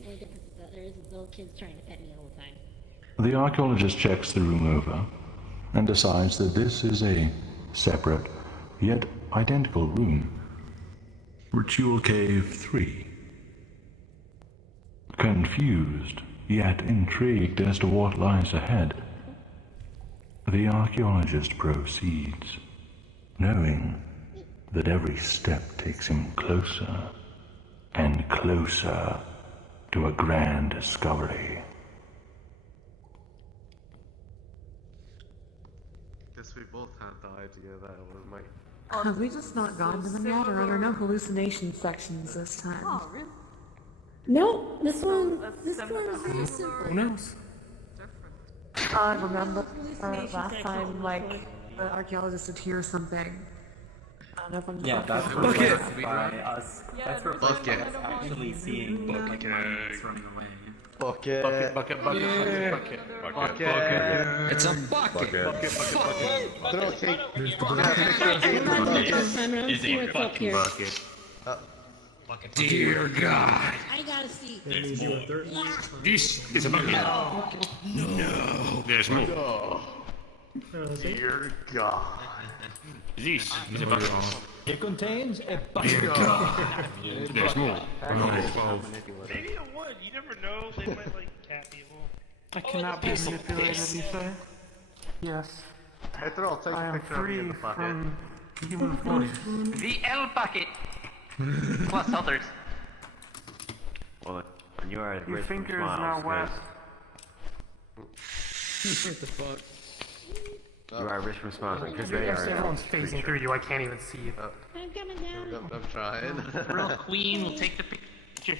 The only difference is that there's little kids trying to pet me all the time. The archaeologist checks the room over and decides that this is a separate, yet identical room. Ritual Cave 3. Confused, yet intrigued as to what lies ahead, the archaeologist proceeds, knowing that every step takes him closer and closer to a grand discovery. Guess we both had the idea that it was my... Have we just not gone to them yet, or are there no hallucination sections this time? Oh, really? No, this one is very simple. Who knows? I remember last time, like, the archaeologist would hear something. I don't know if I'm just Yeah, that's Bucket. by us. That's reflected by us actually seeing the like lights from the way. Bucket. Bucket. Bucket. It's a bucket. Throw cake. Is a fucking bucket. Dear God. I gotta see. There's more. This is a bucket. No. There's more. Dear God. This is a bucket. It contains a bucket. There's more. Maybe it would. You never know. They might like cat people. I cannot be manipulated, you say? Yes. Hey, Thrill, take I a am picture of me in free the bucket. from human flesh. The L bucket. Plus others. Well, you are Your finger is now wet. What the fuck? You are rich from smiles because Dude, they if are. everyone's phasing through you, I can't even see you. I'm coming down. I'm trying. Real queen will take the picture.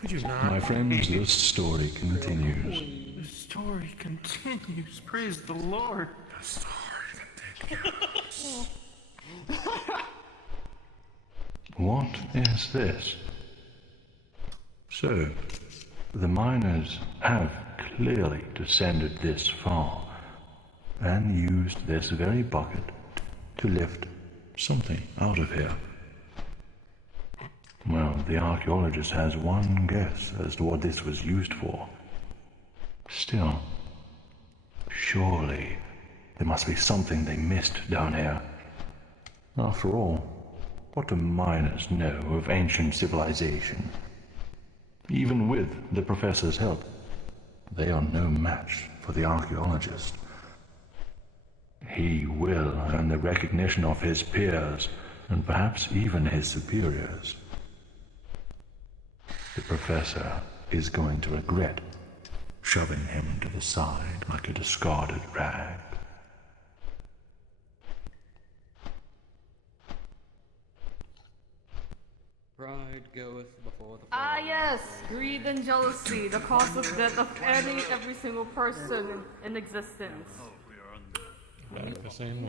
Could you not? My friends, this story continues. The story continues. Praise the Lord. The story continues. What is this? So, the miners have clearly descended this far and used this very bucket to lift something out of here. Well, the archaeologist has one guess as to what this was used for. Still, surely there must be something they missed down here. After all, what do miners know of ancient civilization? Even with the professor's help, they are no match for the archaeologist. He will earn the recognition of his peers, and perhaps even his superiors. The professor is going to regret shoving him to the side like a discarded rag. Pride goeth before the fall. Ah yes, greed and jealousy, the cause of death of every single person in existence.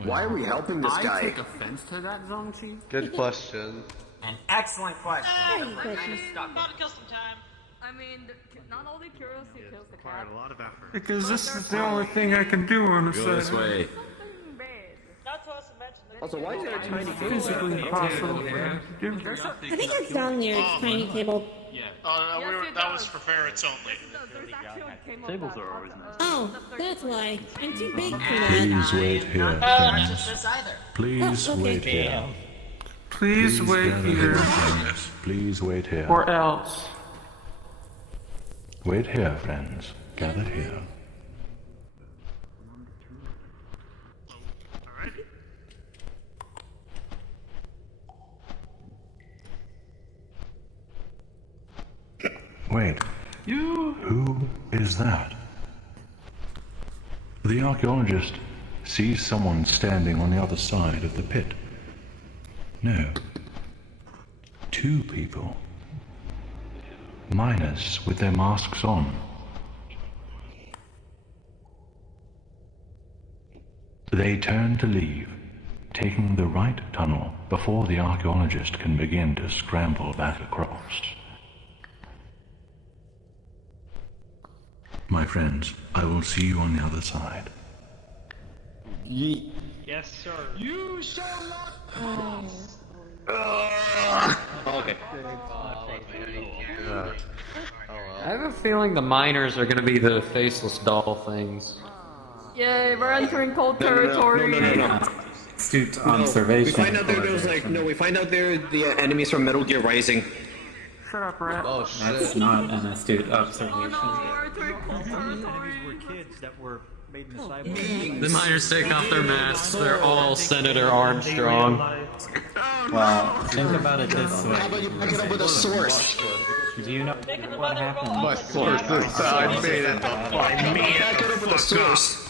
Why are we helping this guy? I take offense to that, Zongchi. Good question. An excellent question. About to kill some time. I mean, not only curiosity kills the cat. A lot of effort. Because this is the only thing I can do on the side. Go this way. Not to also mention that Also, why is there a tiny table? Physically impossible for him to do. I think it's down there, it's tiny table. That was for ferrets only. Tables are always nice. Oh, that's why. I'm too big for that. Please wait here, friends. Please wait here. Please wait gather here. friends. Please wait here. Or else. Wait here, friends. Gather here. Wait. Who is that? The archaeologist sees someone standing on the other side of the pit. No. Two people. Miners with their masks on. They turn to leave, taking the right tunnel before the archaeologist can begin to scramble back across. My friends, I will see you on the other side. Yeet. Yes, sir. You shall not pass. Okay. I have a feeling the miners are going to be the faceless doll things. Yay, we're entering cold territory. No. Astute We observation. find out we find out they're the enemies from Metal Gear Rising. Shut up, rat. Oh shit. That's not an astute observation. enemies were kids that were made in the cyber. The miners take off their masks, they're all Senator Armstrong. Well, think about it this way. How about you back it up with a source? Do you know what happened? My source this time made it up by me. Back it up with a source.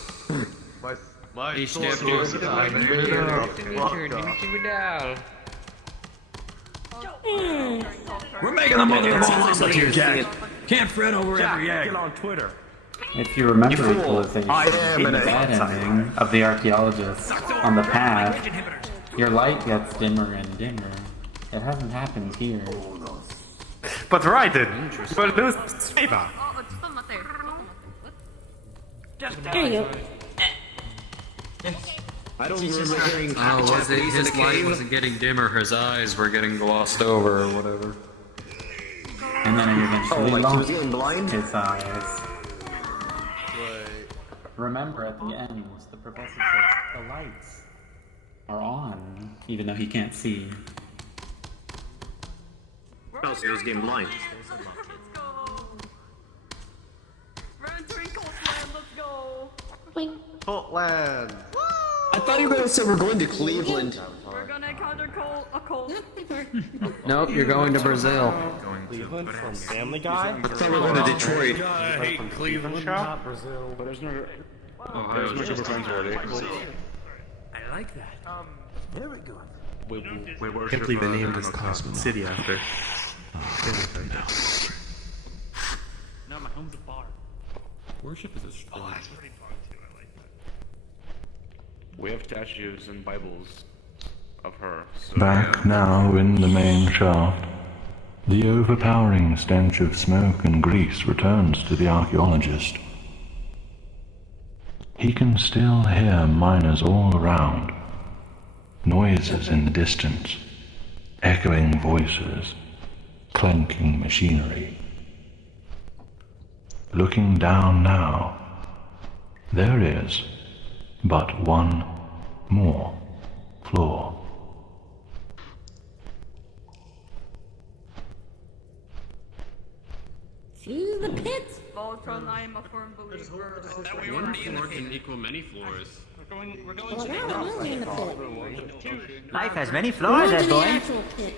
My source this time made it up. We're making a mother of all omelets here, Jack. Can't fret over every egg. Get on Twitter. If you remember the equalization, in the bad ending of the archaeologist on the path, your light gets dimmer and dimmer. It hasn't happened here. But right then. But lose favor. There you go. I don't remember hearing Oh, was it his light wasn't getting dimmer, his eyes were getting glossed over or whatever. And then it eventually he was lost getting blind? his eyes. Remember, at the end, the professor says the lights are on, even though he can't see. Oh, so he was getting blind. We're entering Coltland, let's go. Coltland. I thought you were going to say we're going to Cleveland. We're gonna encounter a cult. Nope, you're going to Brazil. Cleveland from Family Guy? I thought we were going to Detroit. I hate Cleveland shop. Brazil, but there's no. Ohio's There's no just friends already. I like that. Very good. We worship, Can't believe they named this cosmonaut. city after. No, my home's a bar. Worship is a strong. Oh, that's pretty fun too. I like that. We have statues and Bibles of her. So Back now in the main shaft, the overpowering stench of smoke and grease returns to the archaeologist. He can still hear miners all around, noises in the distance, echoing voices, clanking machinery. Looking down now, there is but one more floor. To the pits. Voltron, I am a firm believer. That we were floor can equal many floors. We're going Well, to now we're only in the pit. Life has many floors, We're eh, to the boy? actual pit.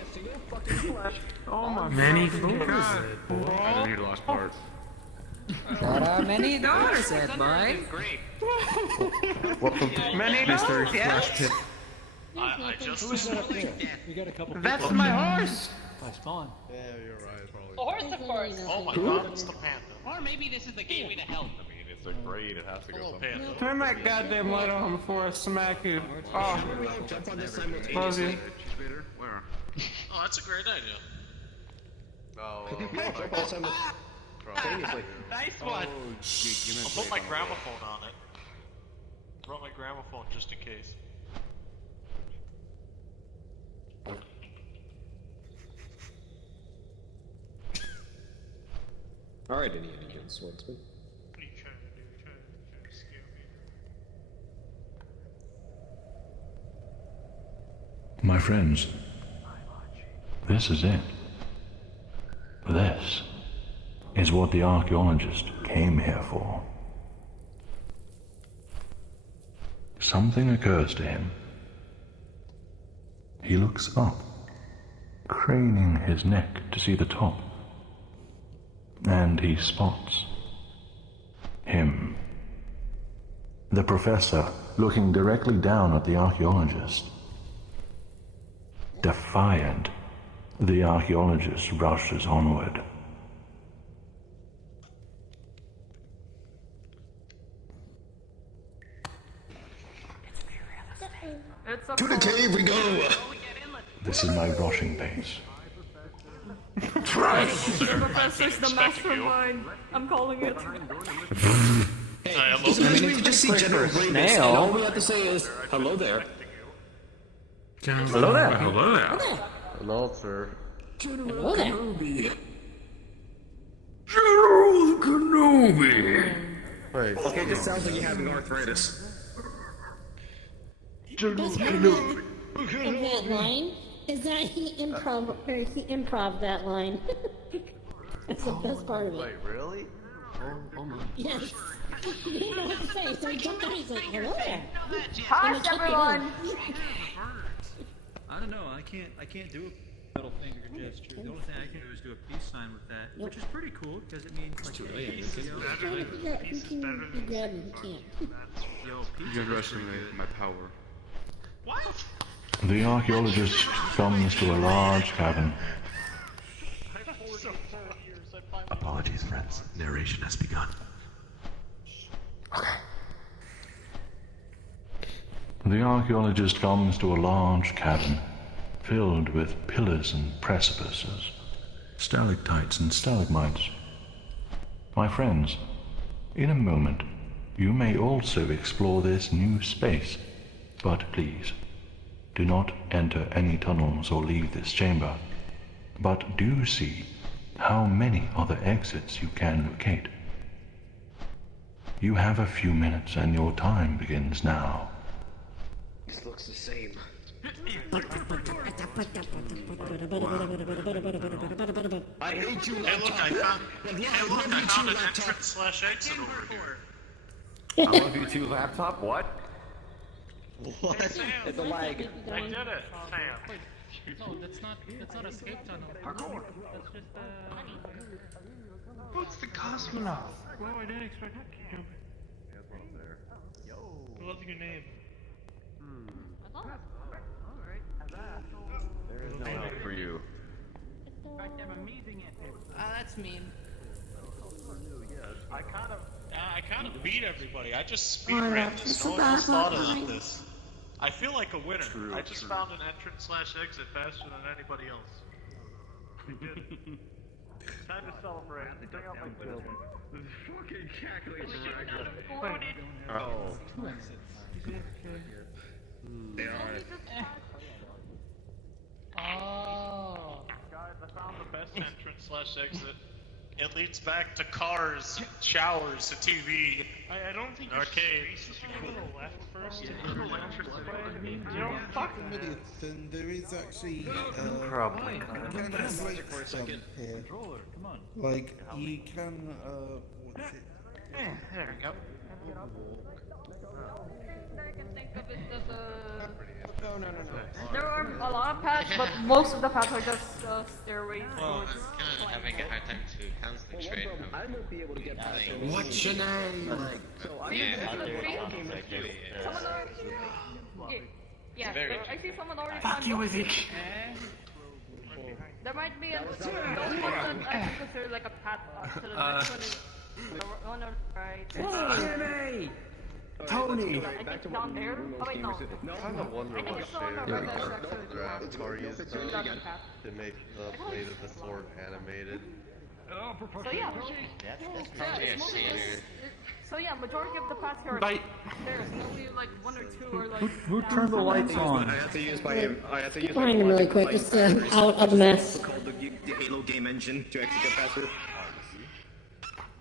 Oh my Many God. floors. I need lost parts. There are many doors, Ed boy. Welcome to Many Mystery doors, yeah. Flash Pit. I just. Who is that up there? We got a couple. That's people. my horse. By Spawn. Yeah, you're right, probably. The horse, of course. Oh my god, it's the panda. Or maybe this is the gateway to hell. I mean, it's a grade, it has to go somewhere. Turn that goddamn light on before I smack you. Oh. Jump on this Love simultaneously. you. Where? Oh, that's a great idea. No. Jump on simultaneously. Nice one. I'll put my gramophone on it. Brought my gramophone just in case. Alright, Indiana Jones swordsman. What are you trying to do? Trying to scare me? My friends, this is it. This is what the archaeologist came here for. Something occurs to him. He looks up, craning his neck to see the top, and he spots him. The professor looking directly down at the archaeologist. Defiant, the archaeologist rushes onward. It's a To the cave we go! This is my rushing pace. The professor's the mastermind. I'm calling it. Sometimes we just see general greatness, and all we have to say is, hello there. Hello there. Hello there. Hello, sir. Hello there. General Kenobi! Wait. Okay, this sounds like you have arthritis. Best part of that line is that he improv that line. That's the best part of it. Wait, really? Oh my. Yes. He didn't know what to say, so he jumped out. He's like, "Hello there." Hush, everyone. I don't know. I can't do a middle finger gesture. The only thing I can do is do a peace sign with that, which is pretty cool because it means like peace. I'm trying to figure out who can be grabbed and who can't. You're underestimating my power. What? The archaeologist comes to a large cavern. Apologies, friends. Narration has begun. The archaeologist comes to a large cavern filled with pillars and precipices, stalactites and stalagmites. My friends, in a moment, you may also explore this new space, but please, do not enter any tunnels or leave this chamber, but do see how many other exits you can locate. You have a few minutes and your time begins now. This looks the same. I hate you, Hey, look, I found an entrance/exit over here. I love you too, laptop. What? What? It's a lag. I did it, Sam. No, that's not escape tunnel. That's just What's the cosmonaut? Well, I didn't expect that camp. I love your name. There is no help for you. That's mean. I kind of beat everybody. I just speed ran this. No one else thought of this. I feel like a winner. I just found an entrance/exit faster than anybody else. We did it. Time to celebrate. Bring out my building. This is fucking cackling Oh. Oh. Guys, I found the best entrance/exit. It leads back to cars, showers, a TV. I don't think arcades. You should go to the left first. You know, fuck. Then there is actually Probably. kind of slate here. Controller, come on. Like you can what's it? There we go. I can think of it as a. No. There are a lot of paths, but most of the paths are just stairways. Well, towards I'm kind of having a hard time to concentrate. I won't be able to get past it. What's your name? Yeah, yeah, very I see someone already. Fuck you, Izzy. There might be a those ones that I consider like a path. So the next one is the one on the right. Jimmy! I Tony! think down there. Oh wait, no. I kind of wonder I think what it's on the shader right section. draft are used to make the blade of the sword animated. So yeah. That's probably a shader. So yeah, majority of the paths here are Bite. stairs. Only like one or two are like. Who turned the lights on? I have to use my. I have to use Behind him really quick, just out of the mess. Called the Halo game engine to actually get past it.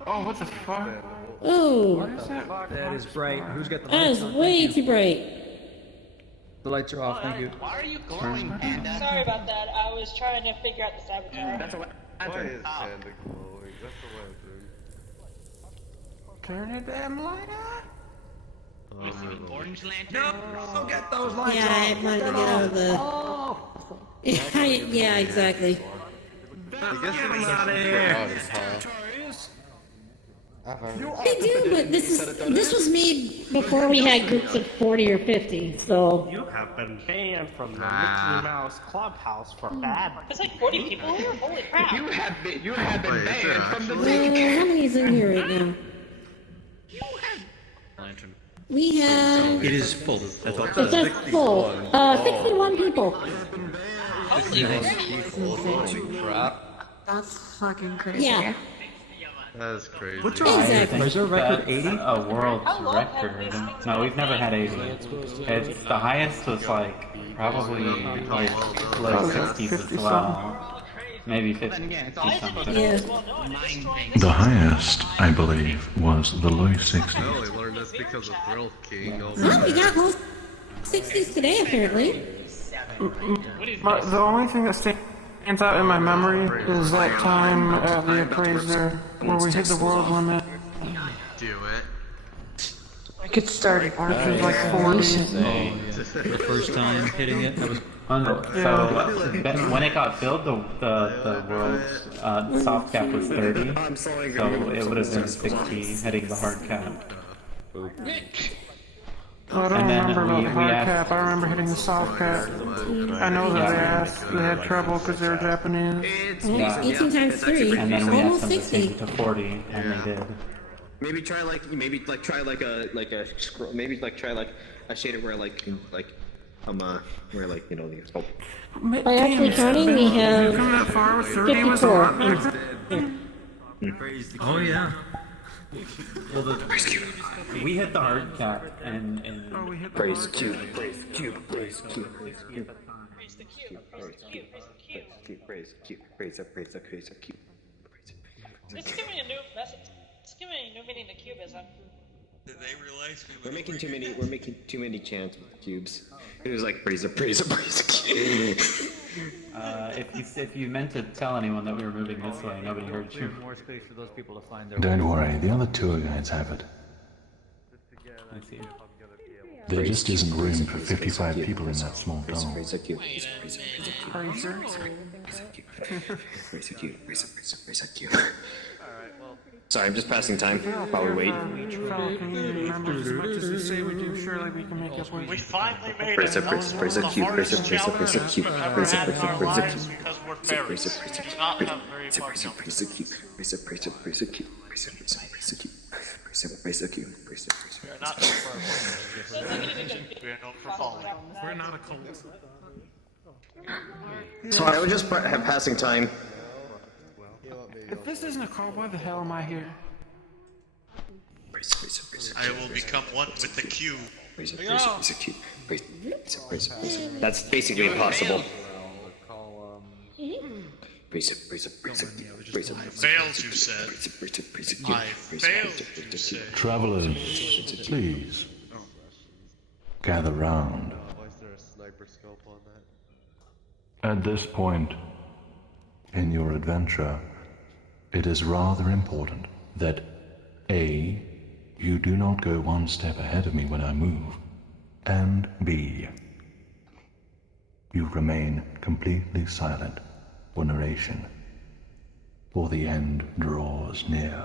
Oh, what the fuck? Ooh, That is bright. Who's got the that lights is on? way too bright. The lights are off. Thank you. Why are you glowing, Panda? Sorry about that. I was trying to figure out the sabotage. That's a Why is Panda glowing? That's the lantern. Turn the damn light on. Orange lantern? No, get those lights Yeah, I off. wanted to get out of the. Yeah, exactly. I guess Get it's him out of such a here. garage, huh? They do, but this was made before we had groups of 40 or 50, so. You have been banned from the Mickey Mouse Clubhouse for bad. There's like 40 people here? Holy crap. You have been banned from the How many is in here right now? Lantern. We have. It is full. That's all. It says full. 61 people. That's fucking crazy. Yeah. That's crazy. What's your Exactly. Is there a record 80? A world record. No, we've never had 80. It's the highest was like probably like low 60s as well. Maybe 50 something. Yeah. The highest, I believe, was the low 60s. I only learned this because of Thrill King. Well, we got low 60s today, apparently. The only thing that stands out in my memory is that time at the appraiser where we hit the world limit. Do it. Like it started, which was like 40. The first time hitting it, that was. So when it got filled, the world's soft cap was 30, so it would have been 60 hitting the hard cap. I don't remember about the hard cap, I remember hitting the soft cap. I know that they asked, they had trouble because they were Japanese. 18 times 3, And then we asked almost them to 60. change to 40, and they did. Maybe try like scroll. Maybe like try like a shader where where like the scope. By actually counting, we have Come that far with 30 was a 54. Oh yeah. Well, we hit the hard cap, and Praise Q, praise Q, praise Q, praise Q. Praise the cube. Praise the cube. Praise the cube. Praise Q, praise up, praise up, praise up, Q. Just give me a new message. Just give me a new meaning to cubism. Did they realize We're making too many chants with cubes. It was like praise up, praise up, praise up, Q. if you meant to tell anyone that we were moving this way, nobody heard you. More space for those people to find their Don't worry, the other tour guides have it. I see. There just isn't room for 55 people in that small tunnel. Praise up, Q. Praise up, praise up, praise up, Q. Praise up, Q. Praise up, Q. Praise up, praise up, praise up, Q. Sorry, I'm just passing time while we wait. We finally made Praise it. up, praise up, Q. Praise up, praise up, praise up, Q. Praise up, praise up, praise up, Q. Because we're fairies. We do not have very far jumps. Praise up, Q. Praise up, praise up, praise up, Q. Praise up, praise up, praise up, Q. Praise up, praise up, Q. Praise up, praise We are up. not known for our We are known for falling. We're not a cult. So I was just passing time. If this isn't a call, why the hell am I here? I will become one with the cube. That's basically impossible. Failed, you said. I failed, you said. Travelers, please, gather round. Why is there a sniper scope on that? At this point in your adventure, it is rather important that A, you do not go one step ahead of me when I move, and B, you remain completely silent for narration, for the end draws near.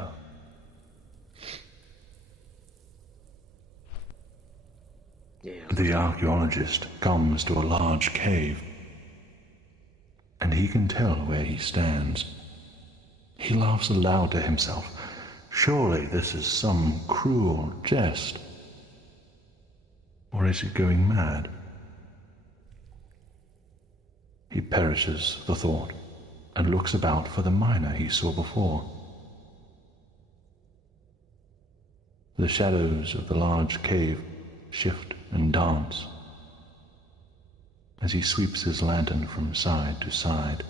The archaeologist comes to a large cave, and he can tell where he stands. He laughs aloud to himself. Surely this is some cruel jest. Or is he going mad? He perishes the thought, and looks about for the miner he saw before. The shadows of the large cave shift and dance as he sweeps his lantern from side to side.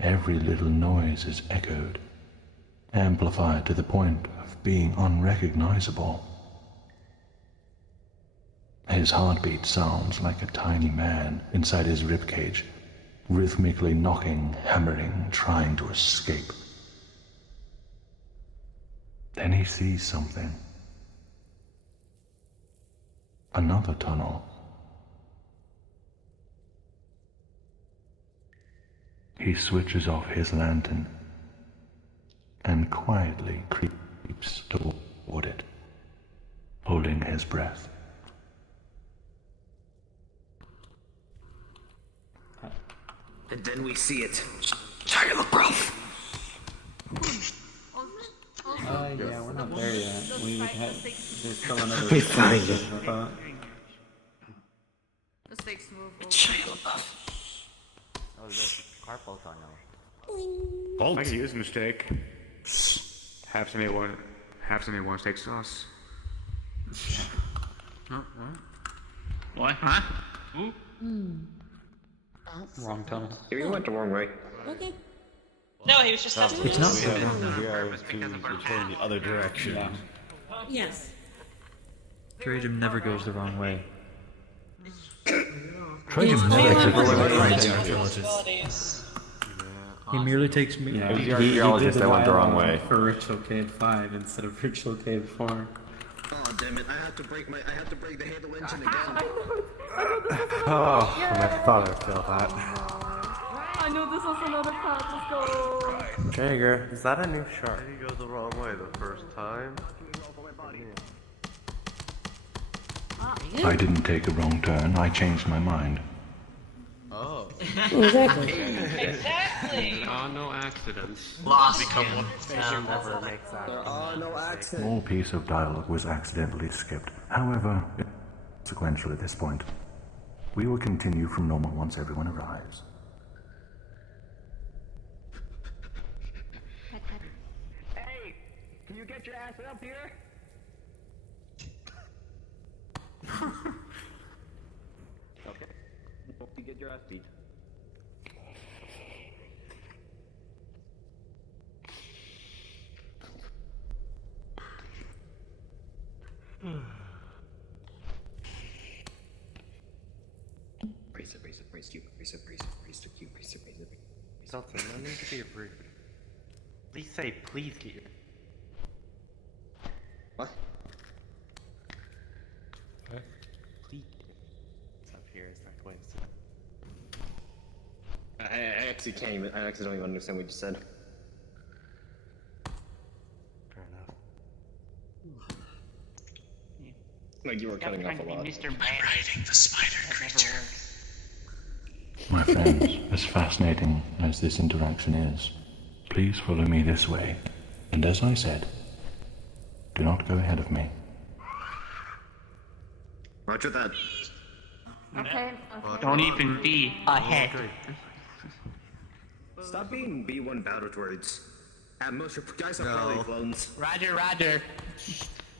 Every little noise is echoed, amplified to the point of being unrecognizable. His heartbeat sounds like a tiny man inside his ribcage, rhythmically knocking, hammering, trying to escape. Then he sees something. Another tunnel. He switches off his lantern and quietly creeps toward it, holding his breath. And then we see it. Shia LaBeouf! Yeah, we're not there yet. We had, there's still another... We find it. The stakes move. Shia LaBeouf. Oh, look, carpal tunnel. I can use a mistake. Have somebody want steak sauce. Oh, what? What? Huh? Ooh. Wrong tunnel. We went the wrong way. Okay. No, he was just testing It's it. not we are turn the other direction. Yeah. Yes. Trajum never goes the wrong way. Trajum never goes the wrong way. Abilities. He merely takes me. Yeah, The archaeologist that went the wrong way. For Ritual Cave 5 instead of Ritual Cave 4. Oh damn it! I have to break the handle engine again. Oh, I thought I felt that. I knew this was another path. Let's go. Jaeger, is that a new shark? Did he go the wrong way the first time? I didn't take a wrong turn, I changed my mind. Oh. Exactly. Exactly. There are no accidents. Lost Become him. one. Never makes that. There are no accidents. Small piece of dialogue was accidentally skipped. However, it's sequential at this point. We will continue from normal once everyone arrives. Hey, can you get your ass up here? Okay. Hope you get your ass beat. Something, no need to be rude. Please say please here. What? Please. It's up here, it's not going to. I actually can't even. I actually don't even understand what you said. Fair enough. Like you were cutting off a lot. Mr. Riding the spider creature. My friends, as fascinating as this interaction is, please follow me this way. And as I said, do not go ahead of me. Roger that. Okay. Don't even be ahead. Stop being B1 battle droids. At most, your guys are probably clones. Roger, Roger.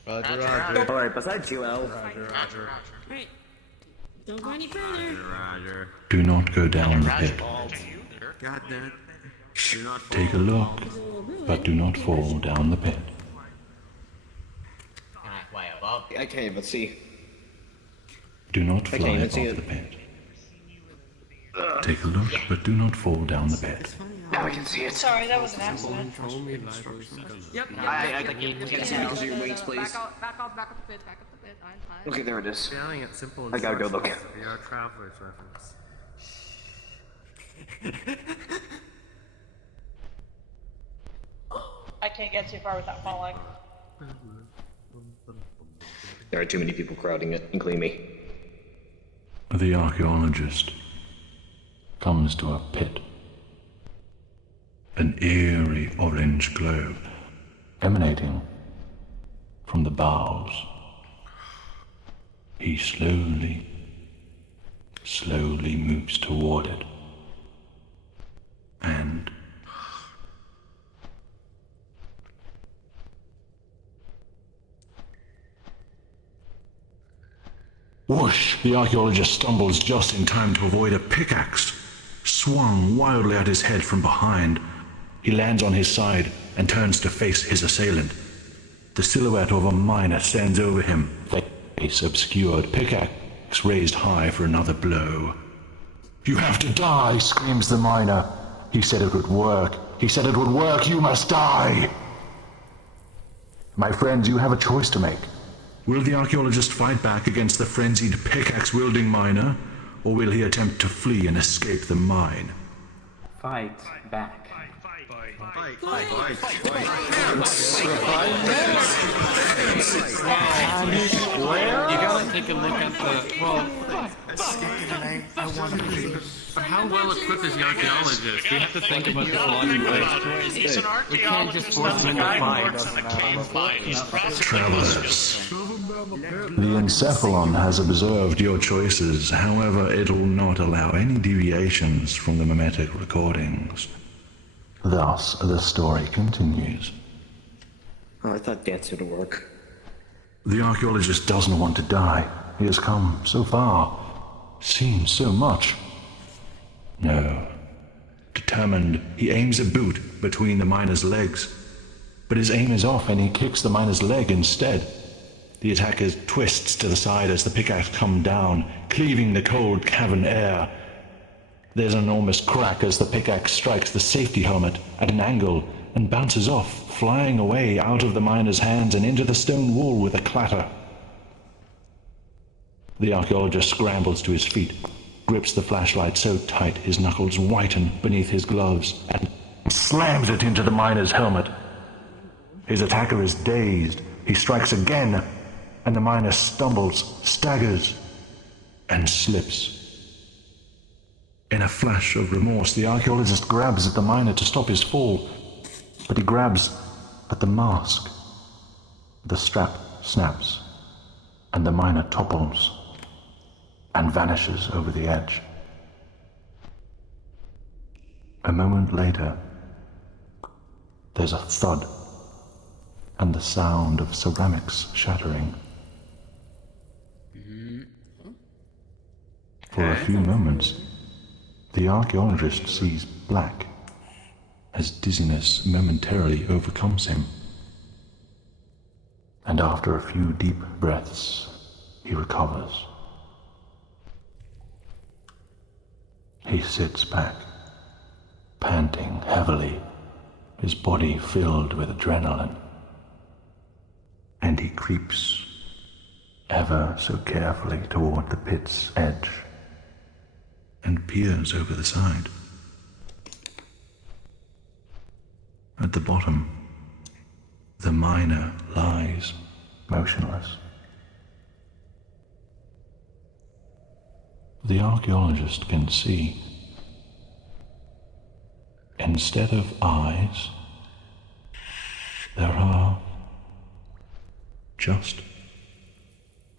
Roger. Alright, besides you, L. Roger. Right. Don't go any further. Roger. Do not go down the pit. God damn it. Do not fall. Take a look, but do not fall down the pit. Way above. I can't even see. Do not I fly can't even off see the it. pit. Take a look, but do not fall down the pit. Now I can see it. Sorry, that was an accident. Yep. I can see it because of your wings, please. Back up the pit, fine. Okay, there it is. Scanning at simple I gotta go look. VRTravellers reference. I can't get too far without falling. There are too many people crowding it, including me. The archaeologist comes to a pit. An eerie orange glow emanating from the bowels. He slowly moves toward it. And whoosh! The archaeologist stumbles just in time to avoid a pickaxe, swung wildly at his head from behind. He lands on his side and turns to face his assailant. The silhouette of a miner stands over him, face obscured, pickaxe raised high for another blow. "You have to die," screams the miner. "He said it would work. He said it would work. You must die." My friends, you have a choice to make. Will the archaeologist fight back against the frenzied pickaxe-wielding miner, or will he attempt to flee and escape the mine? Fight back. You gotta take a look at the. Well, I want to be. But how well equipped is the archaeologist? We have to think about this logically. He's an We can't just archaeologist. force That's a him to guy fight. who works in the cave mine. He's processing Travelers, the Encephalon has observed your choices. However, it will not allow any deviations from the mimetic recordings. Thus, the story continues. Oh, I thought dancing would work. The archaeologist doesn't want to die. He has come so far, seen so much. No. Determined, he aims a boot between the miner's legs. But his aim is off and he kicks the miner's leg instead. The attacker twists to the side as the pickaxe comes down, cleaving the cold cavern air. There's an enormous crack as the pickaxe strikes the safety helmet at an angle and bounces off, flying away out of the miner's hands and into the stone wall with a clatter. The archaeologist scrambles to his feet, grips the flashlight so tight his knuckles whiten beneath his gloves, and slams it into the miner's helmet. His attacker is dazed. He strikes again, and the miner stumbles, staggers, and slips. In a flash of remorse, the archaeologist grabs at the miner to stop his fall, but he grabs at the mask. The strap snaps, and the miner topples and vanishes over the edge. A moment later, there's a thud and the sound of ceramics shattering. For a few moments, the archaeologist sees black as dizziness momentarily overcomes him. And after a few deep breaths, he recovers. He sits back, panting heavily, his body filled with adrenaline. And he creeps ever so carefully toward the pit's edge and peers over the side. At the bottom, the miner lies motionless. The archaeologist can see. Instead of eyes, there are just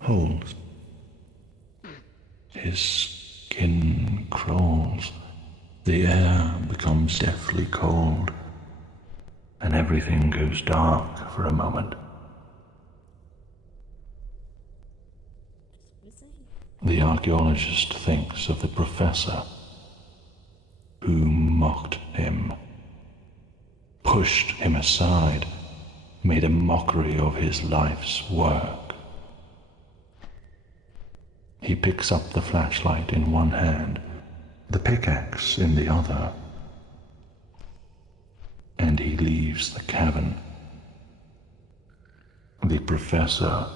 holes. His skin crawls, the air becomes deathly cold, and everything goes dark for a moment. The archaeologist thinks of the professor who mocked him, pushed him aside, made a mockery of his life's work. He picks up the flashlight in one hand, the pickaxe in the other. and he leaves the cavern. The professor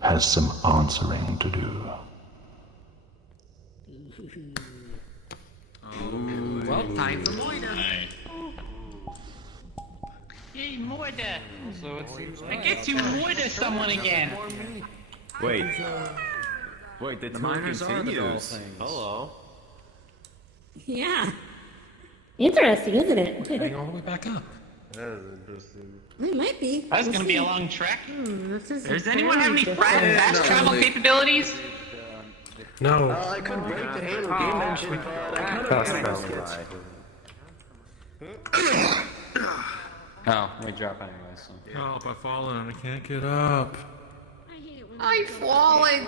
has some answering to do. Well, time for Moida. Hey, Moida! I get you Moida someone again! Wait, the tour miners are the continues. dolphins. Hello. Yeah. Interesting, isn't it? Heading all the way back up. That is interesting. It might be. That's We'll gonna be see. a long trek. Does anyone have any fast travel capabilities? No. I couldn't wait to Halo game engine, but I kind of Fast wanted travel. Oh, we drop anyway, so. Help, I've fallen and I can't get up. I've fallen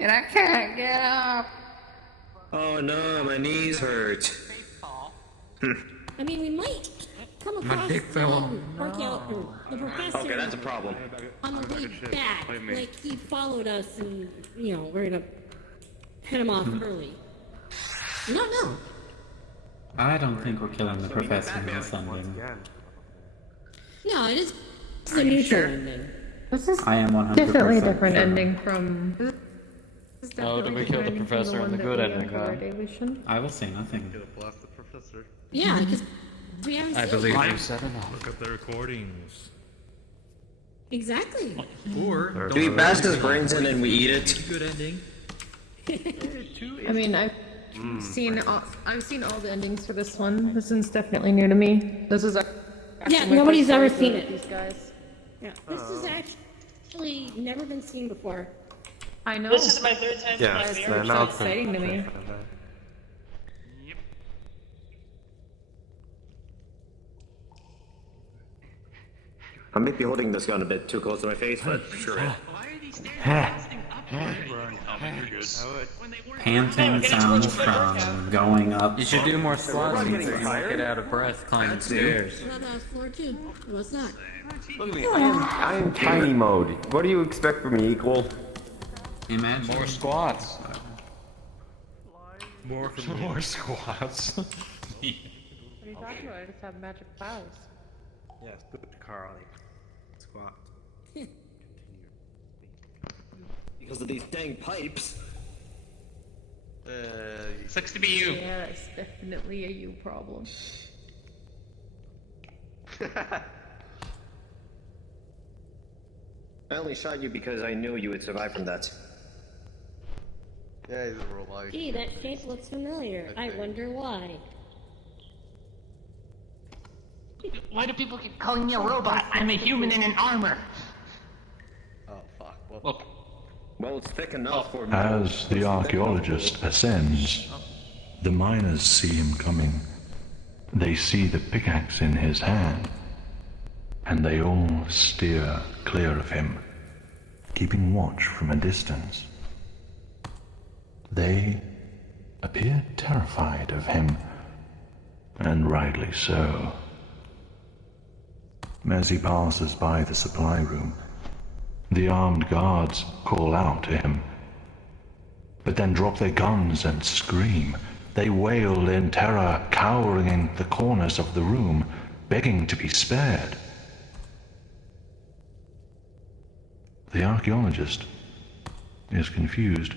and I can't get up. Oh no, my knees hurt. I mean, we might come across dick fell off. the professor Okay, that's a problem. on the way back. Like, he followed us and, you know, we're gonna head him off early. No. I don't think we're killing the professor in this ending. No, it is a neutral ending. This is I am 100% definitely a different sure. ending from. Oh, did we kill the professor in the good ending, then? then? I will say nothing. Blast the professor. Yeah, because we haven't seen it. I've said enough. Look up the recordings. Exactly. Or Do we bash his brains in and we eat it? good ending. I mean, I've seen all the endings for this one. This one's definitely new to me. This is Yeah, nobody's ever seen it. These guys. Yeah, this has actually never been seen before. I know. This is my third time Yes, playing the VR. announcement. exciting to me. I might be holding this gun a bit too close to my face, but sure. Why are these stairs Panting sounds from going up. You should do more squats so you getting won't tired. get out of breath climbing stairs. Well, that was floor 2. What's that? Look at me. I am tiny mode. What do you expect from me, equal? Imagine. More squats. More squats. What are you talking about? I just have magic powers. Yes, put the car on it. Squat. Because of these dang pipes. Sucks to be you. Yeah, it's definitely a you problem. I only shot you because I knew you would survive from that. Yeah, he's a robot. Gee, that shape looks familiar. I wonder why. Why do people keep calling me a robot? I'm a human in an armor. Oh fuck. Well, it's thick enough for me. As the archaeologist ascends, the miners see him coming. They see the pickaxe in his hand, and they all steer clear of him, keeping watch from a distance. They appear terrified of him, and rightly so. As he passes by the supply room, the armed guards call out to him, but then drop their guns and scream. They wail in terror, cowering in the corners of the room, begging to be spared. The archaeologist is confused,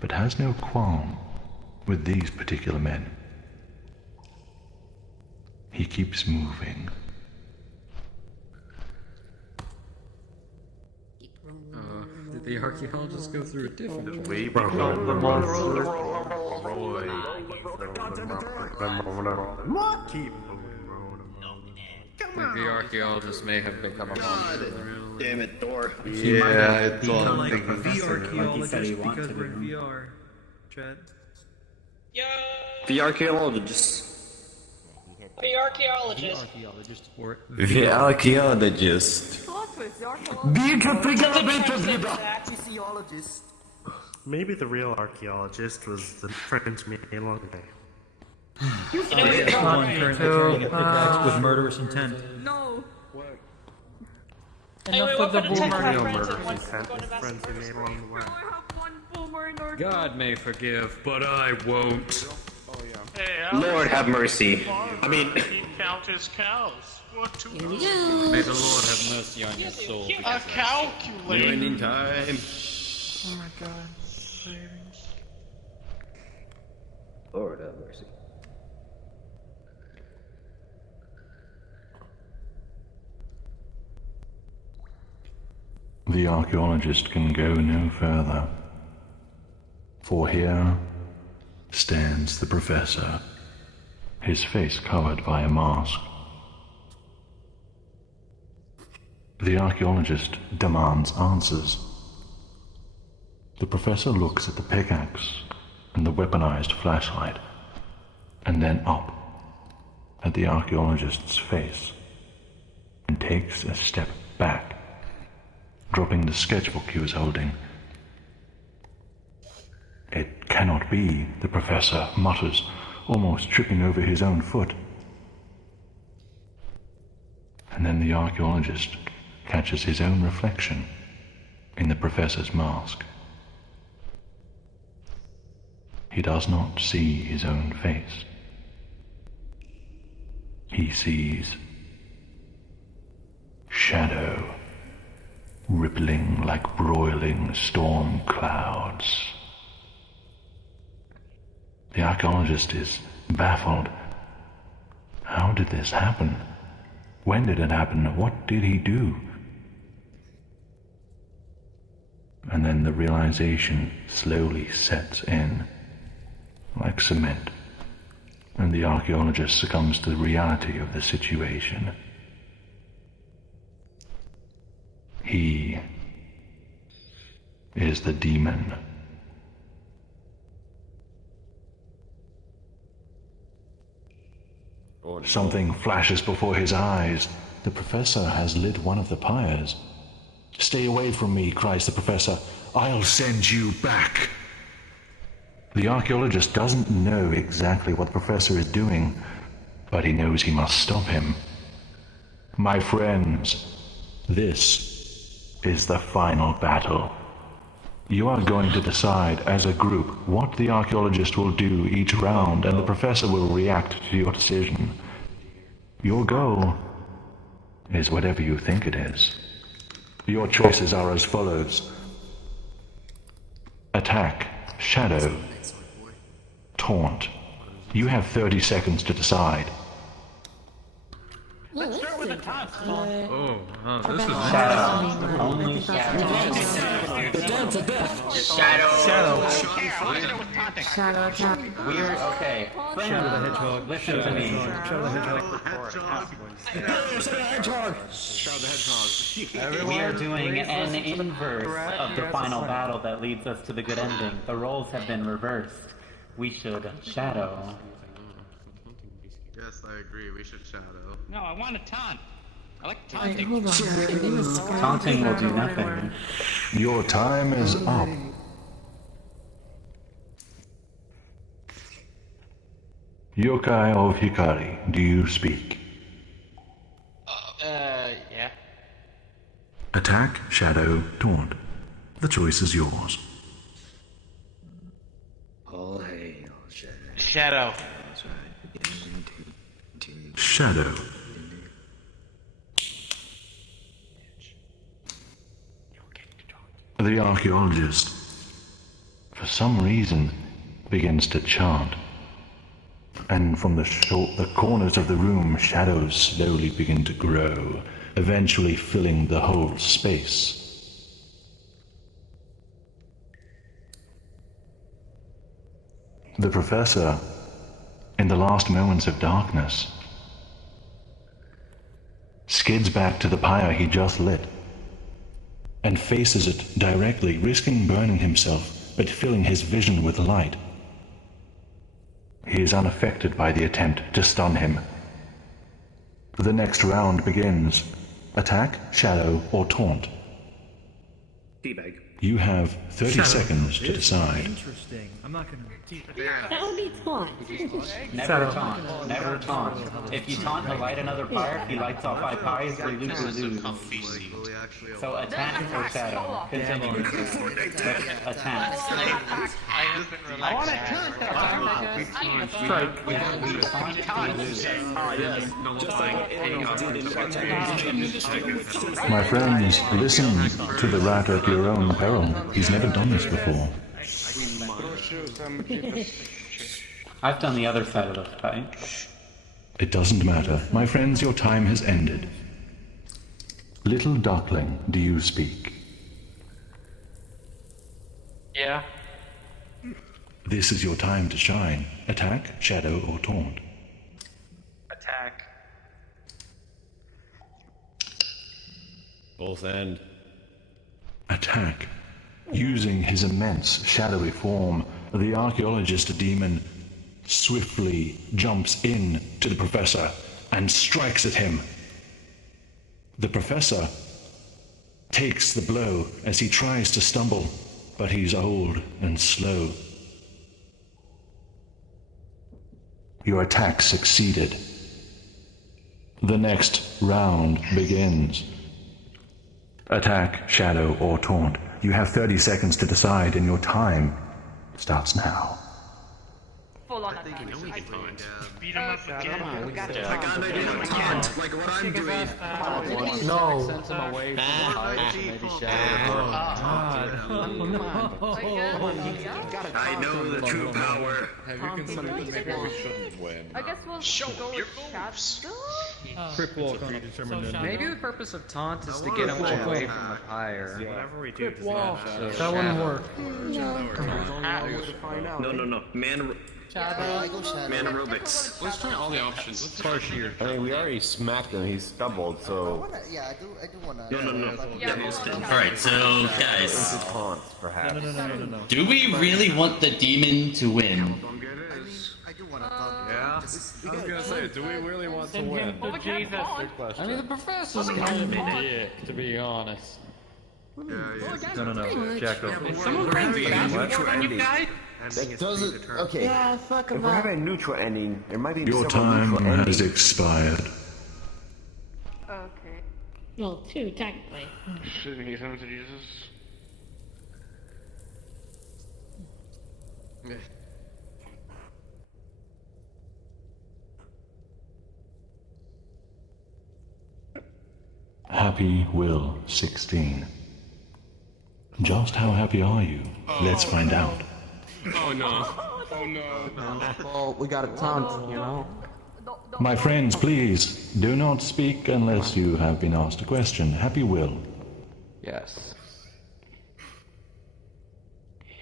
but has no qualm with these particular men. He keeps moving. Did the archaeologists go through a different We way? become the monster. The archaeologist may have become a monster. Damn it, door. Yeah, it's all I'm like thinking. the archaeologist he wanted because to we're in be. VR. Chad. The archaeologist. The archaeologist. Archaeologist for it. The archaeologist. Maybe the real archaeologist was the French Malonga. You know, you're One right. currently carrying a pickaxe with murderous intent. No. Enough of the boomer. Friends who made along the way. Boomer in our God may forgive, but I won't. Hey, Lord have mercy. I mean, he count his cows. What to Here we do? go. May the Lord have mercy on your soul. A Because calculator. you're in time. Oh my god. Savings. Lord have mercy. The archaeologist can go no further, for here stands the professor, his face covered by a mask. The archaeologist demands answers. The professor looks at the pickaxe and the weaponized flashlight, and then up at the archaeologist's face, and takes a step back, dropping the sketchbook he was holding. It cannot be, the professor mutters, almost tripping over his own foot. And then the archaeologist catches his own reflection in the professor's mask. He does not see his own face. He sees shadow rippling like broiling storm clouds. The archaeologist is baffled. How did this happen? When did it happen? What did he do? And then the realization slowly sets in, like cement, and the archaeologist succumbs to the reality of the situation. He is the demon. Something flashes before his eyes. The professor has lit one of the pyres. "Stay away from me," cries the professor. "I'll send you back." The archaeologist doesn't know exactly what the professor is doing, but he knows he must stop him. My friends, this is the final battle. You are going to decide as a group what the archaeologist will do each round, and the professor will react to your decision. Your goal is whatever you think it is. Your choices are as follows: attack, shadow, taunt. You have 30 seconds to decide. Let's start with the top. This is Shadow. Only shadow. The dance of death. Shadow. Shadow attack. We're okay. Shadow the Hedgehog. Listen to me. Shadow the Hedgehog. Shadow the Hedgehog. We are doing an inverse of the final battle that leads us to the good ending. The roles have been reversed. We should shadow. Yes, I agree. We should shadow. No, I want to taunt. I like Wait, taunting. hold on. Taunting will do nothing. Your time is up. Yokai of Hikari, do you speak? Yeah. Attack, shadow, taunt. The choice is yours. All hail, Shadow. Shadow. Shadow. The archaeologist, for some reason, begins to chant. And from the corners of the room, shadows slowly begin to grow, eventually filling the whole space. The professor, in the last moments of darkness, skids back to the pyre he just lit and faces it directly, risking burning himself, but filling his vision with light. He is unaffected by the attempt to stun him. The next round begins. Attack, shadow, or taunt. Teabag. You have 30 Shadow. seconds to decide. Interesting. I'm not gonna teach it. That would be taunt. Never taunt. Never taunt. If you taunt to light another fire, if he lights all 5 fires, you lose. So attack or shadow. Continue. Attack. I have been relaxed. Strike. My friends, listen to the rat at your own peril. He's never done this before. I've done the other side of the fight. It doesn't matter. My friends, your time has ended. Little duckling, do you speak? Yeah. This is your time to shine. Attack, shadow, or taunt. Attack. Both end. Attack. Using his immense shadowy form, the archaeologist demon swiftly jumps in to the professor and strikes at him. The professor takes the blow as he tries to stumble, but he's old and slow. Your attack succeeded. The next round begins. Attack, shadow, or taunt. You have 30 seconds to decide, and your time starts now. Full on attack. Beat him up again. I got an idea. I can't. Like what I'm doing. No. Sends him away from the Ah. maybe I know the true power. Have you considered that maybe we shouldn't win? I guess we'll go with shadow. Crip walk on predetermined. Maybe the purpose of taunt is to get him away from the pyre. Whatever we do, That wouldn't work. No. Man aerobics. Let's try all the options. Let's start here. I mean, we already smacked him. He stumbled, so. Yeah, I do wanna. No. Alright, so guys, Taunts, perhaps. No. do we really want the demon to win? I do wanna talk. Yeah. I was gonna say, do we really want to win? Well, we can't taunt. I mean, the professor's kind of a dick, to be honest. No. Jacko. Someone playing basketball on you guys? That doesn't. Okay. Yeah, fuck If him we're up. having a neutral ending, there might be Your several time neutral has endings. expired. Okay. Well, 2, technically. Jesus. Happy Will 16. Just how happy are you? Let's find out. Oh no. Oh no. Well, we got a taunt, you know? My friends, please, do not speak unless you have been asked a question. Happy Will. Yes.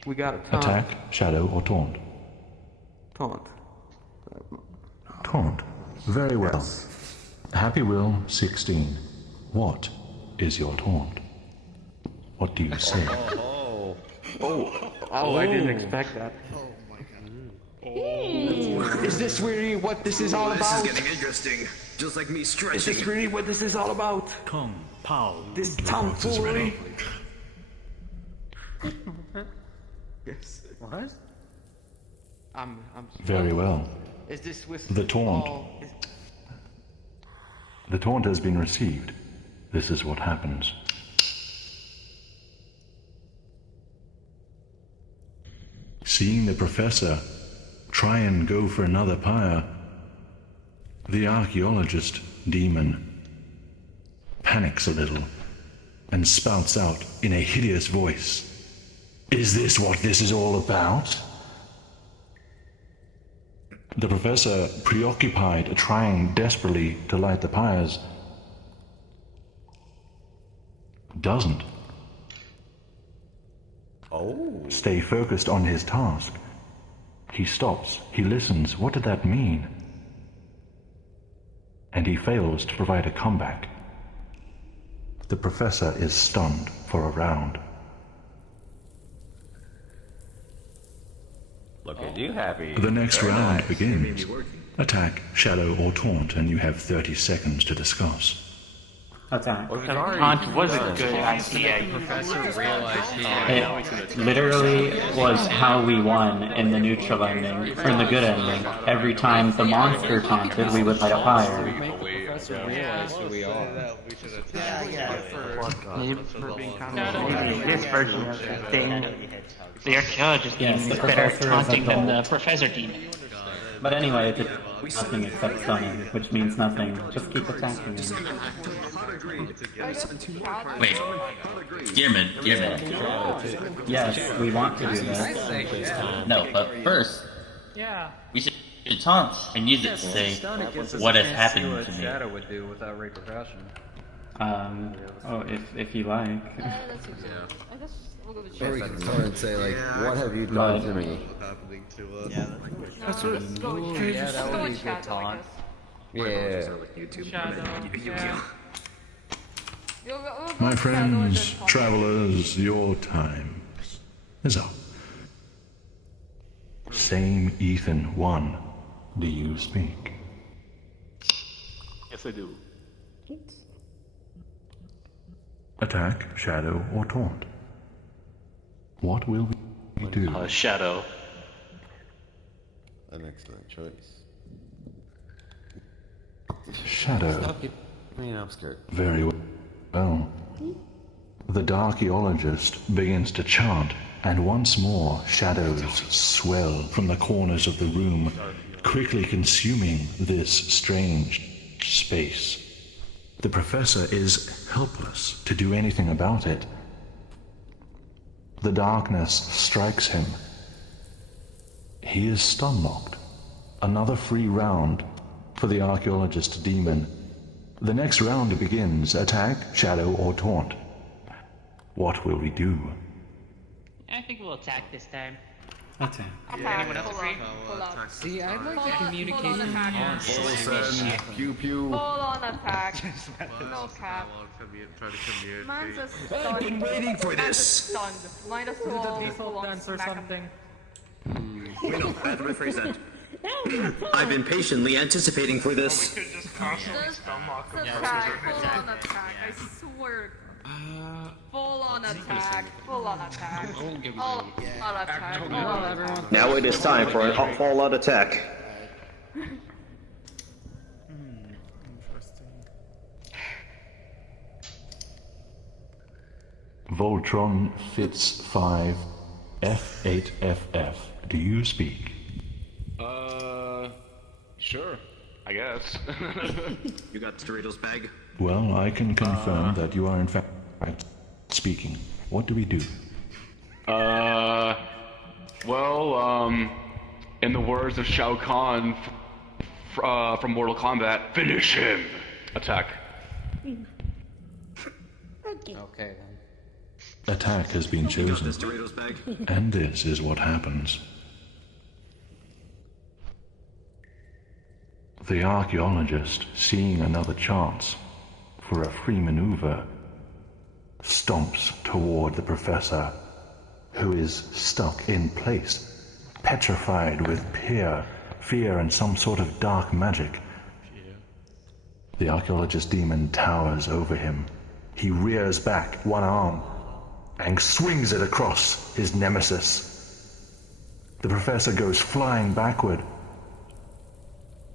We got a taunt. Attack, shadow, or taunt? Taunt. Taunt. Very well. Happy Will 16. What is your taunt? What do you say? Oh, I didn't expect that. Is this really what this is all about? This is getting interesting. Just like me Is stretching. this really what this is all about? Kung Pao. This tomfoolery? Yes. What? I'm Very well. Is this with The taunt. all- The taunt has been received. This is what happens. Seeing the professor try and go for another pyre, the archaeologist demon panics a little and spouts out in a hideous voice, "Is this what this is all about?" The professor, preoccupied, trying desperately to light the pyres, doesn't. Stay focused on his task. He stops, he listens. What did that mean? And he fails to provide a comeback. The professor is stunned for a round. Look at you happy. The next Very round nice. begins. Attack, shadow, or taunt, and you have 30 seconds to discuss. Attack. Taunt was a good idea. It literally was how we won in the neutral ending, or in the good ending. Every time the monster taunted, we would light a fire. This version of the thing, the archaeologist demon is better at taunting than the professor demon. But anyway, it's nothing except stunning, which means nothing. Just keep attacking him. Wait. Dearman. Yes, we want to do this. No, but first, we should taunt and use it to say what has happened to me. Shadow would do without repercussion. If you like. Or we can come and say, like, what have you done to me? That's what. Yeah, that would be a good taunt. Yeah. My friends, travelers, your time is up. Same Ethan 1. Do you speak? Yes, I do. Attack, shadow, or taunt? What will we do? Shadow. An excellent choice. Shadow. Stop getting me an outskirt. Very well. The archaeologist begins to chant, and once more shadows swell from the corners of the room, quickly consuming this strange space. The professor is helpless to do anything about it. The darkness strikes him. He is stun-locked. Another free round for the archaeologist demon. The next round begins. Attack, shadow, or taunt. What will we do? I think we'll attack this time. Attack. Anyone else agree? See, I'd like the communication. Pew pew. Full on attack. No cap. Mine's a stunned. I've been waiting for Mine's a this. stunned. Mine is full on dance or something. Wait, no, I have to rephrase that. I've been patiently anticipating for this. Attack. Full on attack. I swear. Full on attack. Full on attack. All on attack. All on attack. Now it is time for an all-out attack. Voltron Fitz 5 F8FF. Do you speak? Sure. I guess. You got Doritos bag? Well, I can confirm that you are in fact speaking. What do we do? In the words of Shao Kahn from Mortal Kombat, finish him! Attack. Okay then. Attack has been chosen. Doritos bag? And this is what happens. The archaeologist, seeing another chance for a free maneuver, stomps toward the professor, who is stuck in place, petrified with fear and some sort of dark magic. The archaeologist demon towers over him. He rears back one arm and swings it across his nemesis. The professor goes flying backward,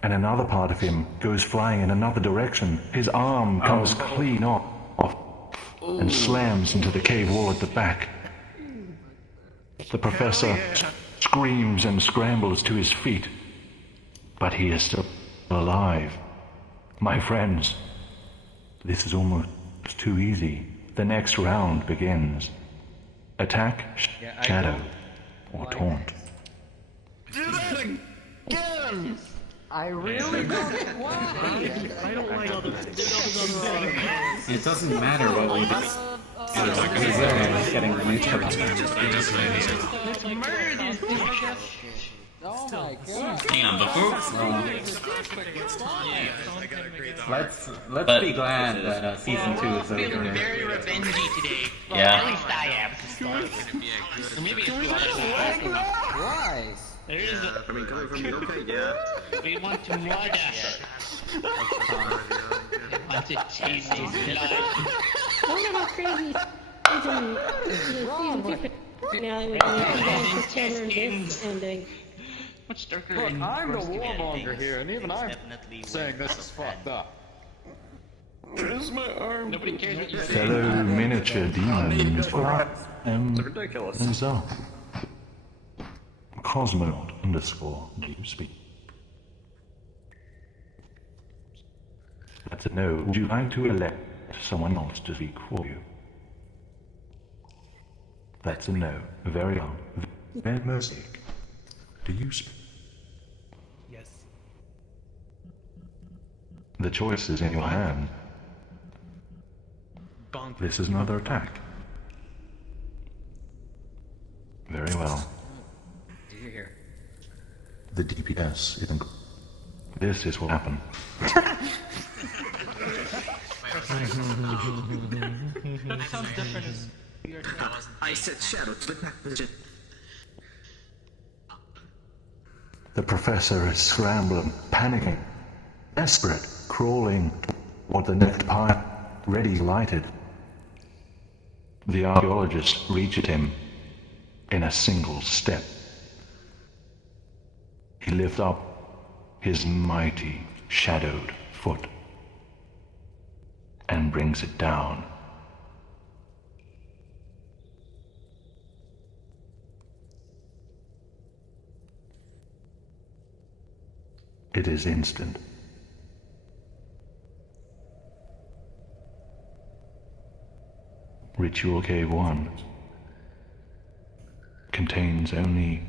and another part of him goes flying in another direction. His arm comes clean off and slams into the cave wall at the back. The professor screams and scrambles to his feet, but he is still alive. My friends, this is almost too easy. The next round begins. Attack, shadow, or taunt. Do that again! I really don't. Why? I don't like It doesn't matter what we do. It's getting Oh my god. Hang on, Let's be glad that season 2 is over. Feeling very revengey today. Well, Yeah. at least I am. Or maybe it's too much. Why? There is a... I mean, coming from you, okay, yeah. We want to murder. bunch of cheese blood. I wonder how crazy season 2 now it would be if you guys discovered this ending. Much darker. Look, and I'm the worse to get warmonger things. here, and even I'm Definitely saying this is fucked up. Where's my arm? Nobody cares what you're Fellow saying. miniature demons, It's ridiculous. and so. Cosmonaut _ do you speak? That's a no. Would you like to elect someone else to speak for you? That's a no. Very well. Van Mercy, do you speak? Yes. The choice is in your hand. Bonk. This is another attack. Very well. Do you hear? The DPS isn't. This is what happened. That sounds different as I said shadow to the back position. The professor is scrambling, panicking, desperate, crawling toward the next pile, ready lighted. The archaeologist reached him in a single step. He lifted up his mighty, shadowed foot and brings it down. It is instant. Ritual K1 contains only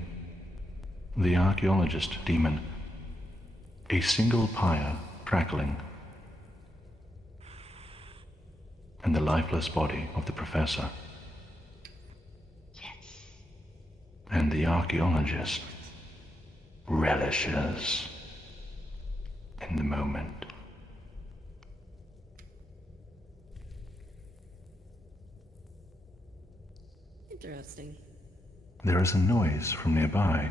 the Archaeologist demon, a single pyre crackling, and the lifeless body of the Professor. And the Archaeologist relishes in the moment. Interesting. There is a noise from nearby.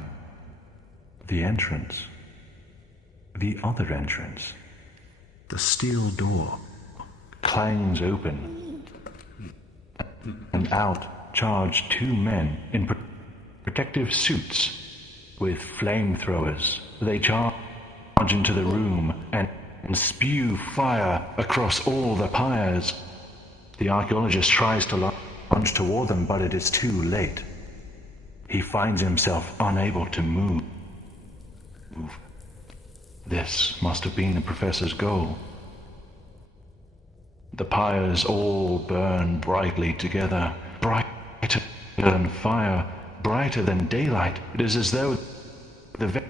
The entrance. The other entrance. The steel door clangs open. And out charge 2 men in protective suits with flamethrowers. They charge into the room and spew fire across all the pyres. The archaeologist tries to lunge toward them, but it is too late. He finds himself unable to move. This must have been the professor's goal. The pyres all burn brightly together, brighter than fire, brighter than daylight. It is as though the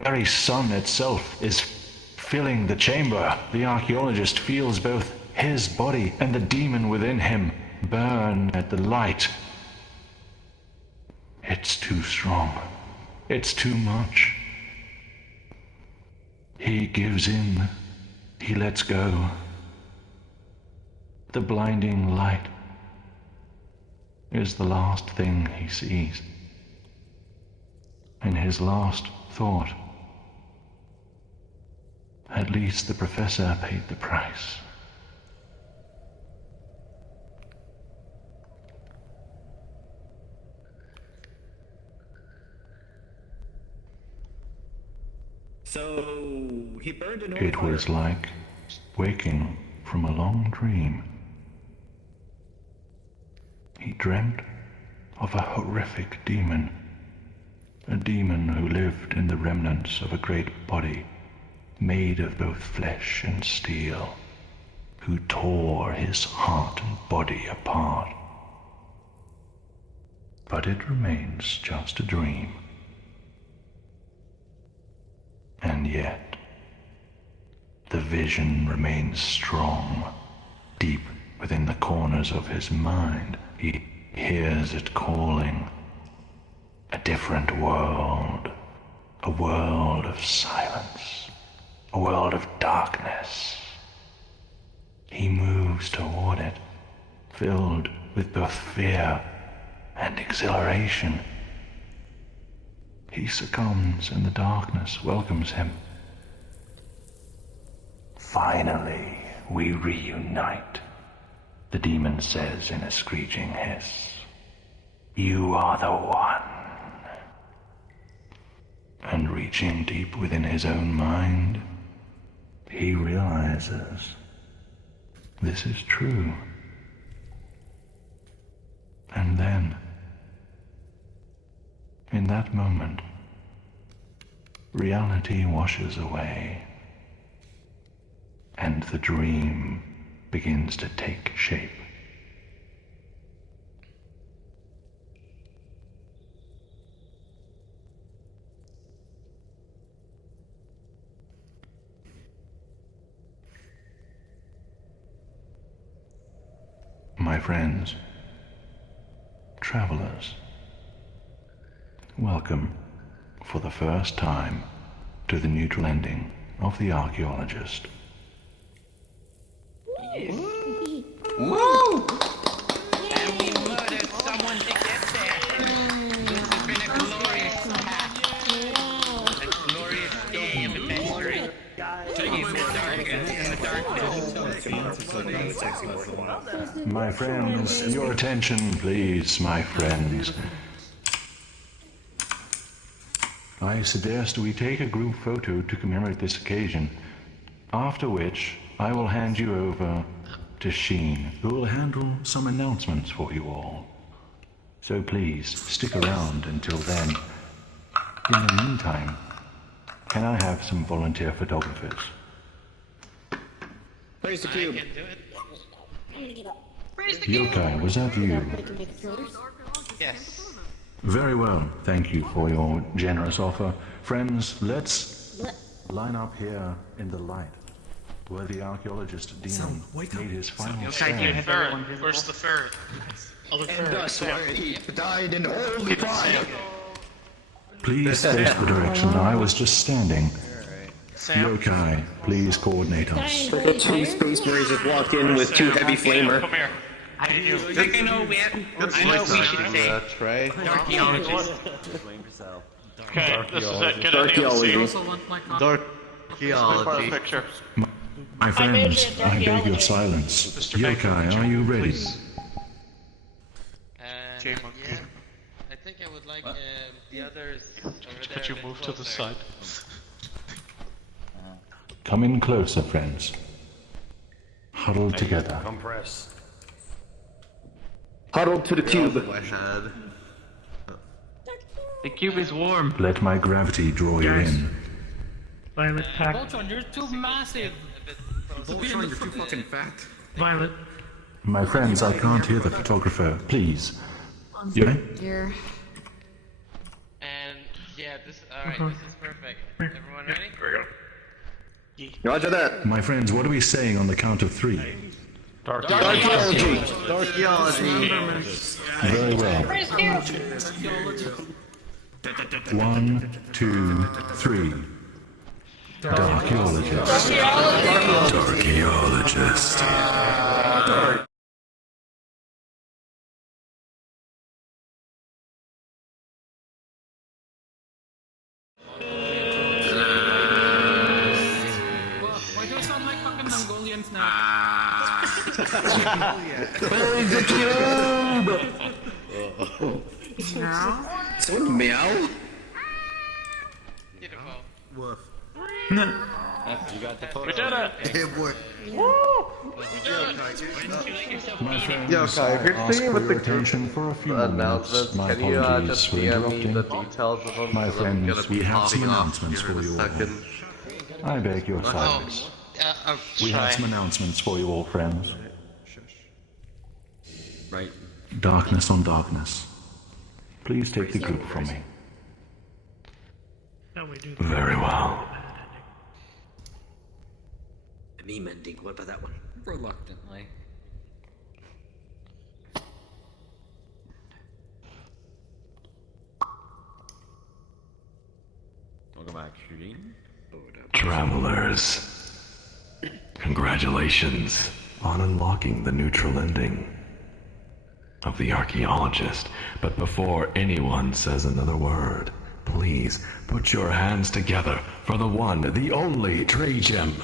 very sun itself is filling the chamber. The archaeologist feels both his body and the demon within him burn at the light. It's too strong. It's too much. He gives in. He lets go. The blinding light is the last thing he sees. And his last thought, at least the professor paid the price. So he burned an It was like waking from a long dream. He dreamt of a horrific demon, a demon who lived in the remnants of a great body made of both flesh and steel, who tore his heart and body apart. But it remains just a dream. And yet, the vision remains strong, deep within the corners of his mind. He hears it calling. A different world. A world of silence. A world of darkness. He moves toward it, filled with both fear and exhilaration. He succumbs and the darkness welcomes him. Finally, we reunite. The demon says in a screeching hiss, "You are the one." And reaching deep within his own mind, he realizes this is true. And then, in that moment, reality washes away, and the dream begins to take shape. My friends, travelers, welcome for the first time to the neutral ending of The Archaeologist. Woo! And we murdered someone to get there. This has been a glorious day of adventure. My friends, your attention, please, my friends. I suggest we take a group photo to commemorate this occasion, after which I will hand you over to Sheen, who will handle some announcements for you all. So please, stick around until then. In the meantime, can I have some volunteer photographers? Where's the cube? Yokai, was that you? Yes. Very well, thank you for your generous offer. Friends, let's line up here in the light, where the archaeologist demon made his final stand. Ferret. Where's the ferret? Other And ferret. thus where he died in holy fire. Please face the direction I was just standing. Yokai, please coordinate us. Two space marines just walked in with two heavy flamer. Come here. I think I know what we should say. Archaeologist. Okay, this is it. Get Archaeology. Archaeology. Picture. My friends, I beg your silence. Yokai, are you ready? J Monkey. Yeah. I think I would like the others over there. Could you a bit move to the closer. side? Come in closer, friends. Huddled together. Compress. Huddled to the cube. My head. The cube is warm. Let my gravity draw you in. Violet pack. Voltron, you're too massive. Voltron, you're too fucking fat. Violet. My friends, I can't hear the photographer. Please. Yeah? Here. And yeah, this. Alright, this is perfect. Everyone ready? Roger that. My friends, what are we saying on the count of 3? Archaeology. Archaeology. Very well. 1, 2, 3. Archaeologist. Archaeologist. Why do I sound like fucking Mongolians now? Where's the cube? Someone meow? Beautiful. Woof. We did it! Yeah, boy. My friends, Yokai, I if you're ask sticking for with your the attention for a few minutes. announcements, My can you apologies just for DM me interrupting. the details of them? My 'Cause I'm friends, gonna we be have some popping off announcements here for in you a all. second. I beg your silence. We have some announcements for you all, friends. Right. Darkness on darkness. Please take the group from me. Very well. Me mending. What about that one? Reluctantly. Welcome back, Shooting. Travelers, congratulations on unlocking the neutral ending of The Archaeologist. But before anyone says another word, please put your hands together for the one, the only Trey Gem.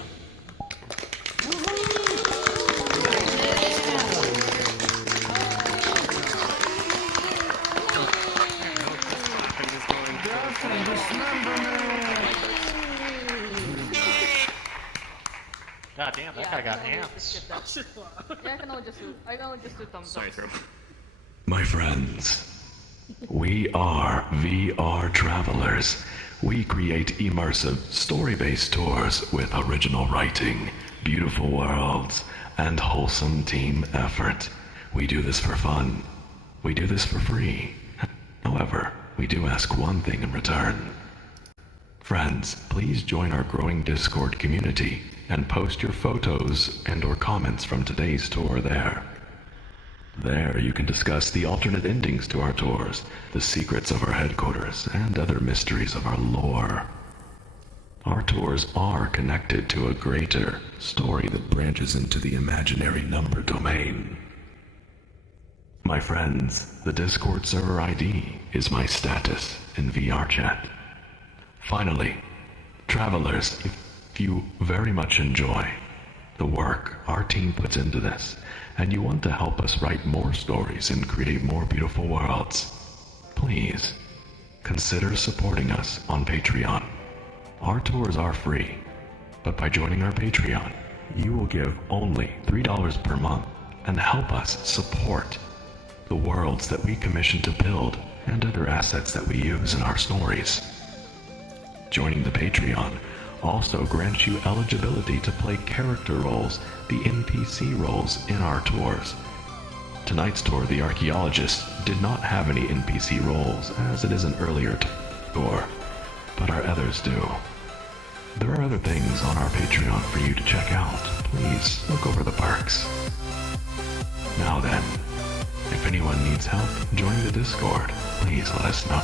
God damn, that guy got hands. Yeah, I can only just do thumbs up. My friends, we are VRTravellers. We create immersive, story-based tours with original writing, beautiful worlds, and wholesome team effort. We do this for fun. We do this for free. However, we do ask one thing in return. Friends, please join our growing Discord community and post your photos and/or comments from today's tour there. There you can discuss the alternate endings to our tours, the secrets of our headquarters, and other mysteries of our lore. Our tours are connected to a greater story that branches into the imaginary number domain. My friends, the Discord server ID is my status in VRChat. Finally, travelers, if you very much enjoy the work our team puts into this, and you want to help us write more stories and create more beautiful worlds, please consider supporting us on Patreon. Our tours are free, but by joining our Patreon, you will give only $3 per month and help us support the worlds that we commission to build and other assets that we use in our stories. Joining the Patreon also grants you eligibility to play character roles, the NPC roles in our tours. Tonight's tour, The Archaeologist, did not have any NPC roles, as it is an earlier tour, but our others do. There are other things on our Patreon for you to check out. Please look over the perks. Now then, if anyone needs help joining the Discord, please let us know.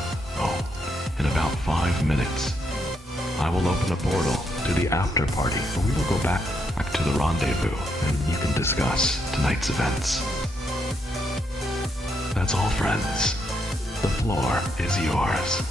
In about 5 minutes, I will open a portal to the after party where we will go back to the rendezvous and you can discuss tonight's events. That's all, friends. The floor is yours.